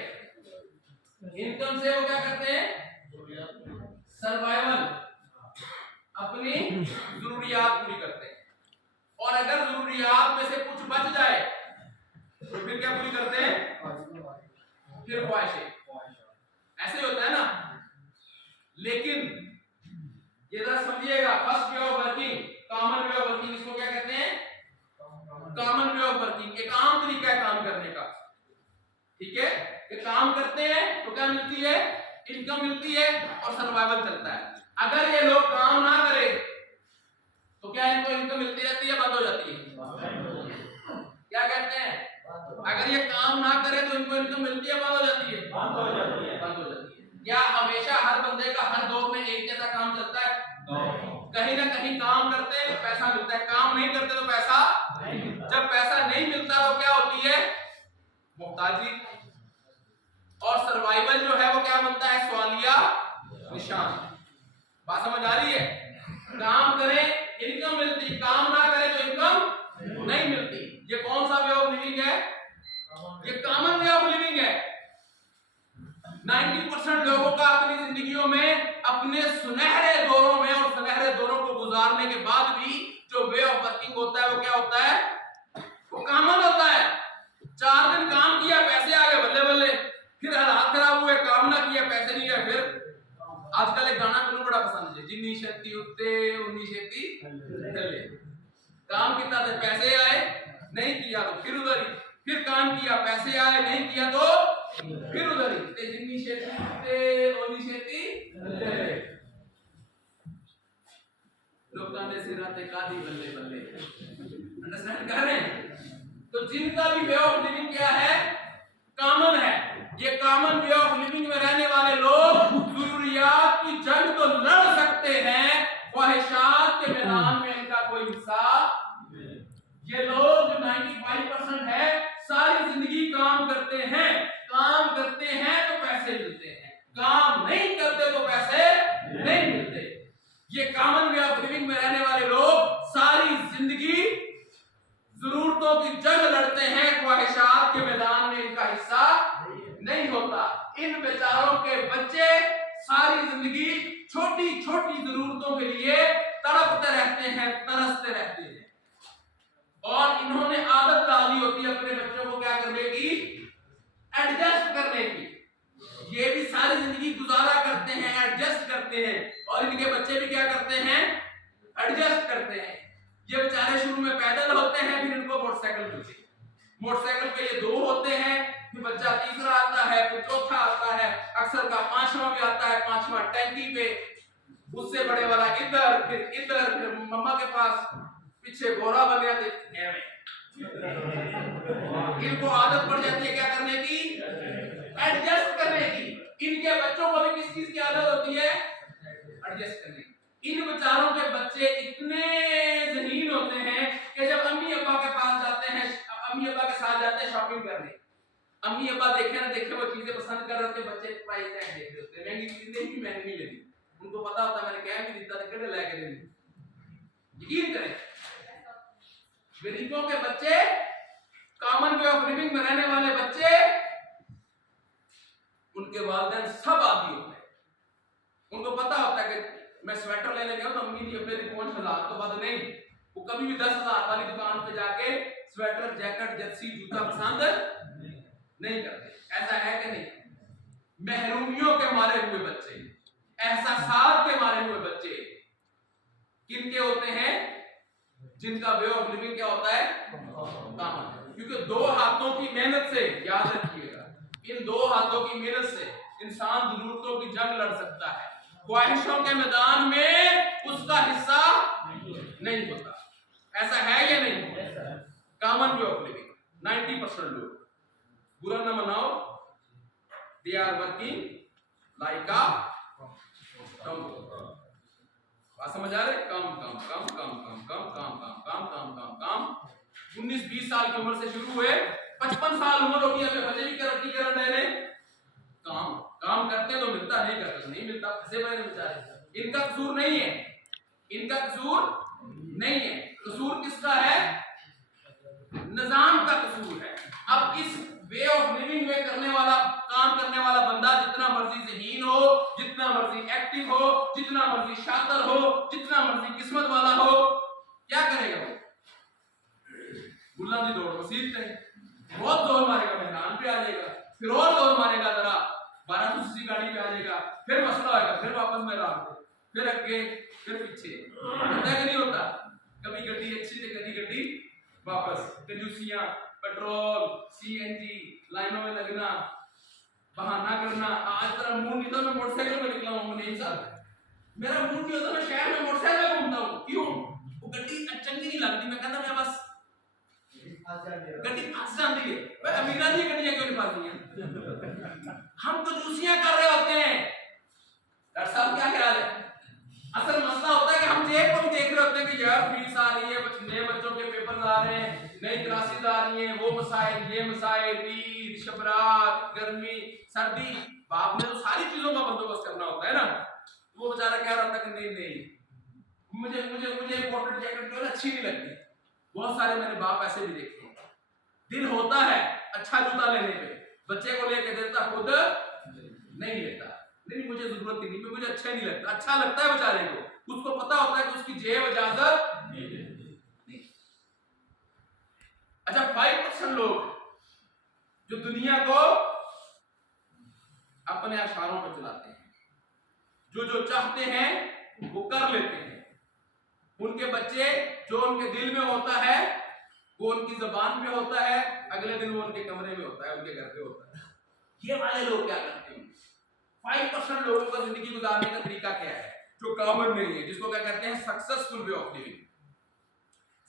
इनकम से वो क्या करते हैं? सर्वाइवल, अपनी जरूरियात पूरी करते हैं। और अगर जरूरियात में से कुछ बच जाए तो फिर क्या पूरी करते हैं? फिर ख्वाहिशें। ऐसे ही होता है ना। लेकिन ये जरा समझिएगा, first way of working, common way of working, इसको क्या कहते हैं? Common way of working. एक आम तरीका है काम करने का, ठीक है? ये काम करते हैं तो क्या मिलती है? इनकम मिलती है और सर्वाइवल चलता है। अगर ये लोग काम ना करें तो क्या इनको इनकम मिलती रहती है, बंद हो जाती है? क्या कहते हैं? अगर ये काम ना करे तो इनको इनकम मिलती है, बंद हो जाती है? बंद हो जाती है। बंद हो जाती है। क्या हमेशा हर बंदे का हर दौर में एक जैसा काम चलता है? कहीं ना कहीं काम करते हैं पैसा मिलता है, काम नहीं करते तो पैसा नहीं मिलता। जब पैसा नहीं मिलता तो क्या होती है? मुहताजी। और सर्वाइवल जो है वो क्या बनता है? सवालिया निशान। बात समझ आ रही है? काम करें इनकम मिलती, काम ना करें तो इनकम नहीं मिलती। ये कौन सा वे ऑफ लिविंग है? ये कॉमन वे ऑफ लिविंग है। 90% लोगों का अपनी जिंदगियों में अपने सुनहरे दौरों में और सुनहरे दौरों को गुजारने के बाद भी जो वे ऑफ वर्किंग होता है वो क्या होता है? वो कॉमन होता है। 4 दिन काम किया, पैसे आ गए बल्ले बल्ले, फिर हालात खराब हुए, काम ना किया, पैसे नहीं गए। फिर आजकल एक गाना ਮੈਨੂੰ बड़ा पसंद है, जिन्नी शक्ति उत्ते उन्नी शक्ति थल्ले। काम किया तो पैसे आए, नहीं किया तो फिर उधर ही, फिर काम किया पैसे आए, नहीं किया तो फिर उधर ही। ते जिन्नी शक्ति उत्ते उन्नी शक्ति थल्ले। लोग कहते सिराते कादी बल्ले बल्ले। अंडरस्टैंड कर रहे हैं? तो जिनका भी वे ऑफ लिविंग क्या है? कॉमन है। ये कॉमन वे ऑफ लिविंग में रहने वाले लोग जरूरियात की जंग तो लड़ सकते हैं, ख्वाहिशात के मैदान में इनका कोई हिस्सा। ये लोग जो 95% है सारी जिंदगी काम करते हैं, काम करते हैं तो पैसे मिलते हैं, काम नहीं करते तो पैसे नहीं मिलते। ये कॉमन वे ऑफ लिविंग में रहने वाले लोग सारी जिंदगी जरूरतों की जंग लड़ते हैं, ख्वाहिशात के मैदान में इनका हिस्सा नहीं होता। इन बेचारों के बच्चे सारी जिंदगी छोटी छोटी जरूरतों के लिए तड़पते रहते हैं, तरसते रहते हैं। और इन्होंने आदत डाली होती है अपने बच्चों को क्या करने की? एडजस्ट करने की। ये भी सारी जिंदगी गुजारा करते हैं, एडजस्ट करते हैं, और इनके बच्चे भी क्या करते हैं? एडजस्ट करते हैं। ये बेचारे शुरू में पैदल होते हैं, फिर इनको मोटरसाइकिल मिलती है। मोटरसाइकिल पे ये 2 होते हैं, फिर बच्चा तीसरा आता है, फिर चौथा आता है, अक्सर का 5वां भी आता है, 5वां टैंकी पे, उससे बड़े वाला इधर, फिर मम्मा के पास पीछे गोरा बन गया थे। इनको आदत पड़ जाती है क्या करने की? एडजस्ट करने की। इनके बच्चों को भी किस चीज की आदत होती है? एडजस्ट करने की। इन बेचारों के बच्चे इतने ज़हीन होते हैं कि जब अम्मी अब्बा के पास जाते हैं, अम्मी अब्बा के साथ जाते हैं शॉपिंग करने, अम्मी अब्बा देखे ना देखे वो चीजें पसंद कर रहे होते, बच्चे प्राइस टैग देख रहे होते, महंगी चीजें भी महंगी नहीं लेनी। उनको पता होता मैंने क्या भी दिखता तो कड़े लेके देनी। यकीन करें, गरीबों के बच्चे, कॉमन वे ऑफ लिविंग में रहने वाले बच्चे, उनके वालिदैन सब आदि होते हैं। उनको पता होता है कि मैं स्वेटर लेने गया तो अम्मी ने मेरी 5,000 तो बाद नहीं, वो कभी भी 10,000 वाली दुकान पे जाके स्वेटर, जैकेट, जर्सी, जूता पसंद नहीं करते। ऐसा है कि नहीं? महरूमियों के मारे हुए बच्चे, एहसासात के मारे हुए बच्चे किनके होते हैं? जिनका वे ऑफ लिविंग क्या होता है? कॉमन। क्योंकि 2 हाथों की मेहनत से, याद रखिएगा, इन 2 हाथों की मेहनत से इंसान ضرورتों की जंग लड़ सकता है, ख्वाहिशों के मैदान में उसका हिस्सा नहीं होता। ऐसा है या नहीं? Common way of living. 90% लोग, बुरा न मनाओ, they are working like a come. बात समझ आ रहे? कम कम कम कम कम कम कम कम कम कम कम कम 19-20 साल की उम्र से शुरू हुए, 55 साल उम्र होगी, हमें बजे भी तरक्की कर रहे हैं। काम काम करते तो मिलता, नहीं करते तो नहीं मिलता, फंसे पड़े बेचारे। इनका कसूर नहीं है, इनका कसूर नहीं है, कसूर किसका है? निजाम का कसूर है। अब इस वे ऑफ लिविंग में करने वाला, काम करने वाला बंदा जितना मर्जी ज़हीन हो, जितना मर्जी एक्टिव हो, जितना मर्जी शातिर हो, जितना मर्जी किस्मत वाला हो, क्या करेगा वो? बुलंदी दौड़ वसील करें, बहुत दौड़ मारेगा, मैदान पे आ जाएगा, फिर और दौड़ मारेगा, जरा 1200 सीसी गाड़ी पे आ जाएगा, फिर मसला होगा, फिर वापस मैदान पे, फिर आगे, फिर पीछे। होता है कि नहीं होता? कभी गड्डी अच्छी थी, कभी गड्डी वापस, कंजूसियां, पेट्रोल, सीएनजी, लाइनों में लगना, बहाना करना। आज तेरा मूड नहीं था, मैं मोटरसाइकिल पे निकला हूँ। नहीं सर, मेरा मूड नहीं होता, मैं शहर में मोटरसाइकिल पे घूमता हूँ। क्यों? वो गड्डी चंगी नहीं लगती, मैं कहता मैं बस गड्डी फंस जाती है। भाई अमीरा जी गड्डियां क्यों नहीं फंसती हैं? हम तो दूसियां कर रहे होते हैं। डॉक्टर साहब क्या ख्याल है? असल मसला होता है कि हम जेब को भी देख रहे होते हैं कि यार फीस आ रही है, नए बच्चों के पेपर आ रहे हैं, नई क्लासेस आ रही हैं, वो मसाइल, ये मसाइल, ईद, शबरात, गर्मी, सर्दी। बाप ने तो सारी चीजों का बंदोबस्त करना होता है ना। वो बेचारा कह रहा था कि नहीं नहीं, मुझे मुझे मुझे इंपोर्टेड जैकेट जो है अच्छी नहीं लगती। बहुत सारे मैंने बाप ऐसे भी देखे हैं। दिल होता है अच्छा जूता लेने पे, बच्चे को लेके देता, खुद नहीं लेता। नहीं मुझे जरूरत ही नहीं, मुझे अच्छा नहीं लगता। अच्छा लगता है बेचारे को, उसको पता होता है कि उसकी जेब इजाजत नहीं। अच्छा 5% लोग जो दुनिया को अपने अशारों पर चलाते हैं, जो चाहते हैं वो कर लेते हैं। उनके बच्चे जो उनके दिल में होता है वो उनकी जबान में होता है, अगले दिन वो उनके कमरे में होता है, उनके घर पे होता है। ये वाले लोग क्या करते हैं? 5% लोगों का जिंदगी गुजारने का तरीका क्या है जो कॉमन नहीं है, जिसको क्या कहते हैं सक्सेसफुल वे ऑफ लिविंग।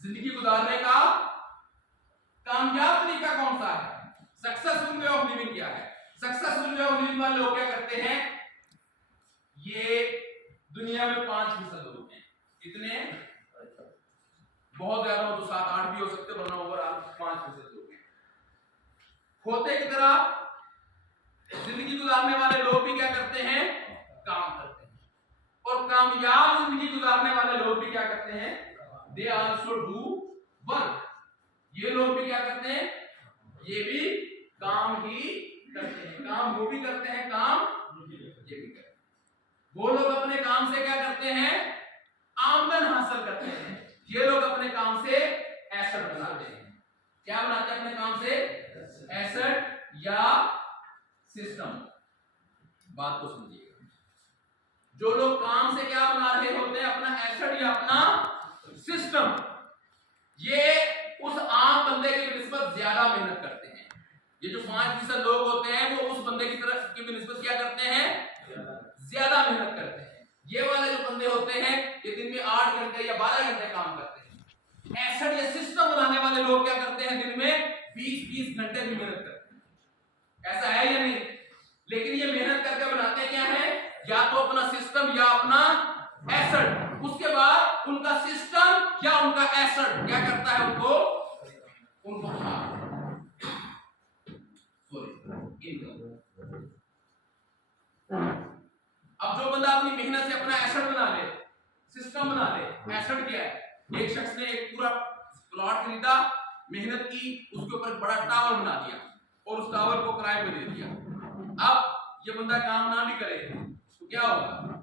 जिंदगी गुजारने का कामयाब तरीका कौन सा है? सक्सेसफुल वे ऑफ लिविंग क्या है? सक्सेसफुल वे ऑफ लिविंग वाले लोग क्या करते हैं? ये दुनिया में 5% लोग हैं। कितने? बहुत ज्यादा हो तो 7-8 भी हो सकते, वरना ओवरऑल 5% लोग हैं। खोते की तरह जिंदगी गुजारने वाले लोग भी क्या करते हैं? काम करते हैं। और कामयाब जिंदगी गुजारने वाले लोग भी क्या करते हैं? They also do work. ये लोग भी क्या करते हैं? ये भी काम ही करते हैं। काम वो भी करते हैं, काम ये भी करते हैं। वो लोग अपने काम से क्या करते हैं? आमदन हासिल करते हैं। ये लोग अपने काम से एसेट बनाते हैं। क्या बनाते हैं अपने काम से? एसेट या सिस्टम। बात को समझिएगा। जो लोग काम से क्या बना रहे होते हैं? अपना एसेट या अपना सिस्टम। ये उस आम बंदे की निस्बत ज्यादा मेहनत करते हैं। ये जो 5% लोग होते हैं वो उस बंदे की तरफ की निस्बत क्या करते हैं? ज्यादा मेहनत करते हैं। ये वाले जो बंदे होते हैं ये दिन में 8 घंटे या 12 घंटे काम करते हैं। एसेट या सिस्टम बनाने वाले लोग क्या करते हैं? दिन में 20-20 घंटे भी मेहनत करते हैं। ऐसा है या नहीं? लेकिन ये मेहनत करके बनाते क्या है? या तो अपना सिस्टम या अपना एसेट। उसके बाद उनका सिस्टम या उनका एसेट क्या करता है? उनको अब जो बंदा अपनी मेहनत से अपना एसेट बना ले, सिस्टम बना ले। एसेट क्या है? एक शख्स ने एक पूरा प्लॉट खरीदा, मेहनत की, उसके ऊपर बड़ा टावर बना दिया और उस टावर को किराए पे दे दिया। अब ये बंदा काम ना भी करे तो क्या होगा?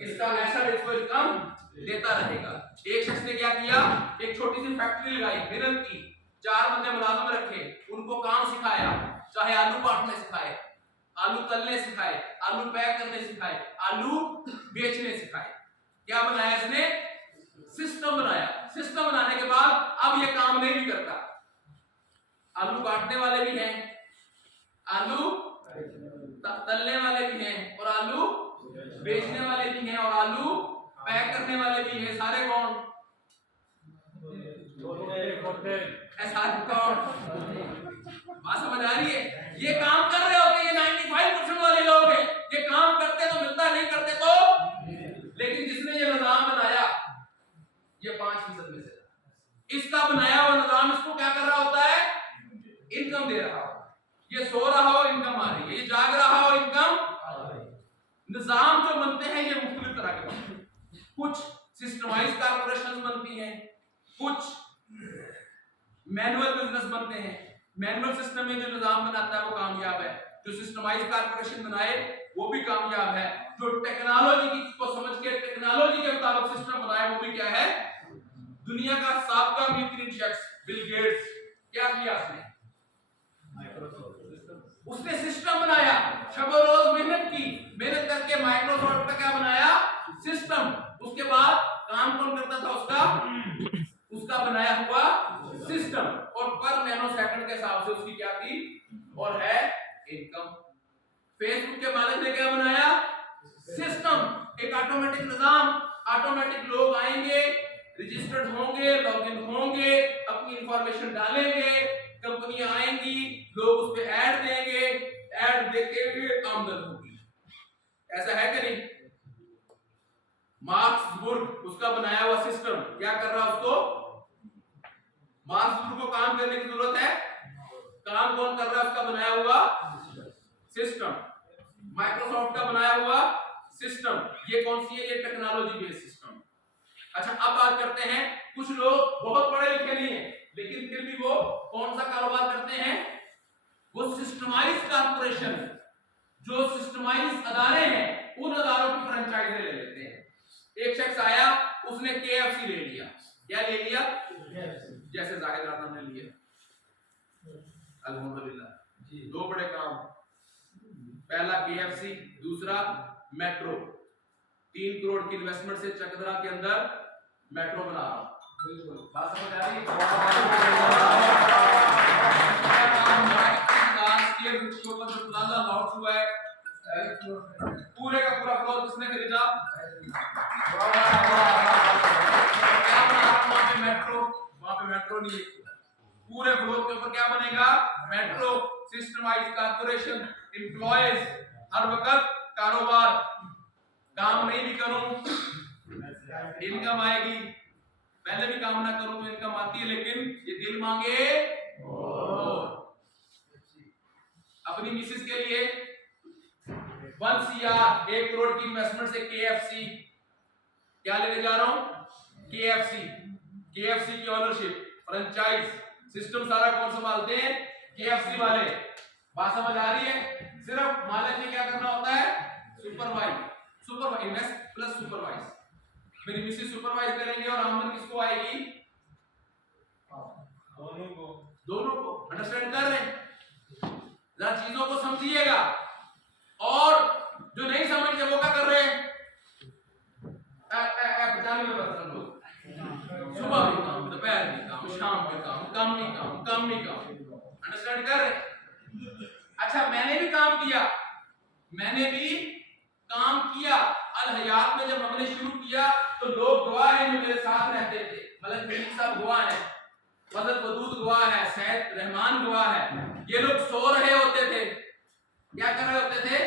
इसका एसेट इसको इनकम देता रहेगा। एक शख्स ने क्या किया? एक छोटी सी फैक्ट्री लगाई, मेहनत की, 4 बंदे मुलाजिम रखे, उनको काम सिखाया, चाहे आलू काटने सिखाए, आलू तलने सिखाए, आलू पैक करने सिखाए, आलू बेचने सिखाए। क्या बनाया इसने? सिस्टम बनाया। सिस्टम बनाने के बाद अब ये काम नहीं भी करता। आलू काटने वाले भी हैं, आलू तलने वाले भी हैं और आलू बेचने वाले भी हैं और आलू पैक करने वाले भी हैं। सारे कौन? सारे कौन? बात समझ आ रही है? ये काम कर रहे होते हैं, ये 95% वाले लोग हैं। ये काम करते तो मिलता, नहीं करते तो। लेकिन जिसने ये निजाम बनाया ये 5% में से, इसका बनाया हुआ निजाम इसको क्या कर रहा होता है? इनकम दे रहा हो। ये सो रहा हो इनकम आ रही है, ये जाग रहा हो इनकम। निजाम जो बनते हैं ये मुख्तलिफ तरह के बनते हैं। कुछ सिस्टमाइज कॉर्पोरेशन बनती हैं, कुछ मैनुअल बिजनेस बनते हैं। मैनुअल सिस्टम में जो निजाम बनाता है वो कामयाब है, जो सिस्टमाइज कॉर्पोरेशन बनाए वो भी कामयाब है, जो टेक्नोलॉजी को समझ के टेक्नोलॉजी के मुताबिक सिस्टम बनाए वो भी क्या है? दुनिया का साबका बेहतरीन शख्स बिल गेट्स क्या किया उसने सिस्टम बनाया, शब रोज मेहनत की, मेहनत करके माइक्रोसॉफ्ट का क्या बनाया? सिस्टम। उसके बाद काम कौन करता था? उसका बनाया हुआ सिस्टम, और पर नैनो सेकंड के हिसाब से उसकी क्या थी? और है इनकम। फेसबुक के मालिक ने क्या बनाया? सिस्टम, एक ऑटोमेटिक निजाम। ऑटोमेटिक लोग आएंगे, रजिस्टर्ड होंगे, लॉगिन होंगे, अपनी इंफॉर्मेशन डालेंगे, कंपनियां आएंगी, लोग उस पे ऐड देंगे, ऐड देके आमदन होगी। ऐसा है कि नहीं? मार्क्स जुबर्ग उसका बनाया हुआ सिस्टम क्या कर रहा? उसको मार्क्स जुबर्ग को काम करने की जरूरत है, काम कौन कर रहा है? उसका बनाया हुआ सिस्टम। माइक्रोसॉफ्ट का बनाया हुआ सिस्टम। ये कौन सी है? ये टेक्नोलॉजी बेस्ड सिस्टम। अच्छा, अब बात करते हैं, कुछ लोग बहुत पढ़े लिखे नहीं है लेकिन फिर भी वो कौन सा कारोबार करते हैं? वो सिस्टमाइज कॉर्पोरेशन, जो सिस्टमाइज अदारे हैं उन अदारों की फ्रेंचाइजी ले लेते हैं। एक शख्स आया, उसने KFC ले लिया। क्या ले लिया? जैसे जाहिद राना ने लिया। अल्हम्दुलिल्लाह, दो बड़े काम, पहला KFC, दूसरा मेट्रो। 3 करोड़ की इन्वेस्टमेंट से चकदरा के अंदर मेट्रो बना रहा हूं। बात समझ आ रही है? प्लाजा लॉन्च हुआ है, पूरे का पूरा फ्लोर किसने खरीदा? क्या बना रहा हूं वहां पे? मेट्रो। वहां पे मेट्रो नहीं है, पूरे फ्लोर के ऊपर क्या बनेगा? मेट्रो। सिस्टमाइज कॉर्पोरेशन, एम्प्लॉयज, हर वक्त कारोबार, काम नहीं भी करूं इनकम आएगी, पहले भी काम ना करूं तो इनकम आती है, लेकिन ये दिल मांगे अपनी मिसेस के लिए 1 CR 1 करोड़ की इन्वेस्टमेंट से KFC क्या लेने जा रहा हूं? KFC की ओनरशिप, फ्रेंचाइज, सिस्टम सारा कौन संभालते हैं? KFC वाले। बात समझ आ रही है? सिर्फ मालिक ने क्या करना होता है? Supervise, invest plus supervise. मेरी मिसेस सुपरवाइज करेंगे और आमदन किसको आएगी? दोनों को। अंडरस्टैंड कर रहे हैं? जरा चीजों को समझिएगा। और जो नहीं समझते वो क्या कर रहे हैं? 95% लोग सुबह भी काम, दोपहर भी काम, शाम भी काम, कम नहीं काम। अंडरस्टैंड कर रहे? अच्छा, मैंने भी काम किया। अल हयात में जब हमने शुरू किया तो लोग गवाह हैं जो मेरे साथ रहते थे। मलक मलिक साहब गवाह हैं, फजल वदूद गवाह है, सैयद रहमान गवाह है। ये लोग सो रहे होते थे। क्या कर रहे होते थे?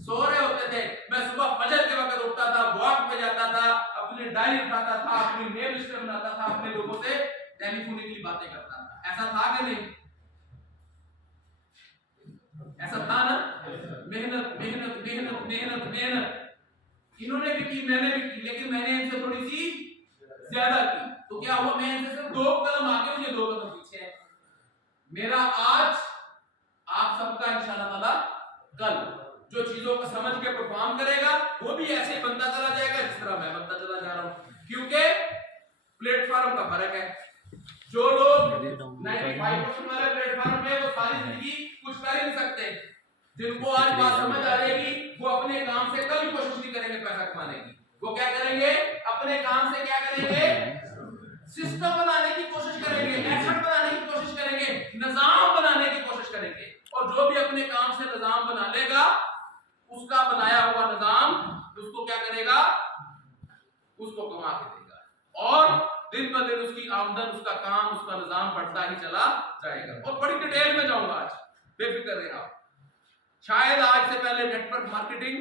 सो रहे होते थे। मैं सुबह फजर के वक्त उठता था, वॉक पे जाता था, अपनी डायरी उठाता था, अपनी नेम लिस्ट बनाता था, अपने लोगों से टेलीफोनिकली बातें करता था। ऐसा था कि नहीं? ऐसा था ना? मेहनत मेहनत मेहनत मेहनत मेहनत इन्होंने भी की, मैंने भी की, लेकिन मैंने इनसे थोड़ी सी ज्यादा की। तो क्या हुआ? मैं इनसे सिर्फ 2 कदम आगे, मुझे 2 कदम पीछे है। मेरा आज आप सबका इंशाअल्लाह ताला कल जो चीजों को समझ के परफॉर्म करेगा वो भी ऐसे ही बनता चला जाएगा जिस तरह मैं बनता चला जा रहा हूं, क्योंकि प्लेटफॉर्म का फर्क है। जो लोग 95% वाले प्लेटफॉर्म पे वो सारी जिंदगी कुछ कर ही नहीं सकते। जिनको आज बात समझ आ जाएगी वो अपने काम से कभी कोशिश नहीं करेंगे पैसा कमाने की। वो क्या करेंगे? अपने काम से क्या करेंगे? सिस्टम बनाने की कोशिश करेंगे, एसेट बनाने की कोशिश करेंगे, निजाम बनाने की कोशिश करेंगे। और जो भी अपने काम से निजाम बना लेगा اس کا بنایا ہوا نظام اس کو کیا کرے گا؟ اس کو کما کے دے گا اور دن ب دن اس کی آمدن، اس کا کام، اس کا نظام بڑھتا ہی چلا جائے گا. اور بڑی ڈیٹیل میں جاؤں گا آج، بے فکر رہیں آپ. شاید آج سے پہلے network marketing,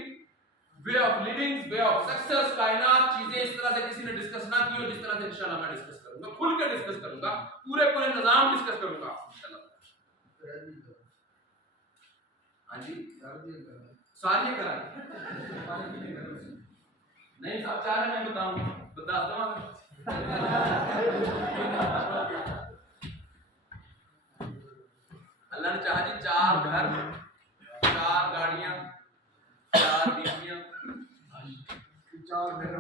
way of living, way of success, کائنات، چیزیں اس طرح سے کسی نے ڈسکس نہ کی ہو جس طرح سے انشاءاللہ میں ڈسکس کروں گا. کھل کے ڈسکس کروں گا، پورے نظام ڈسکس کروں گا انشاءاللہ. ہاں جی ساری کرا نہیں صاحب چاہ رہے میں بتاؤں بتا دوں. اللہ نے چاہا جی 4 گھر، 4 گاڑیاں، 4 بیویاں، 4 گھر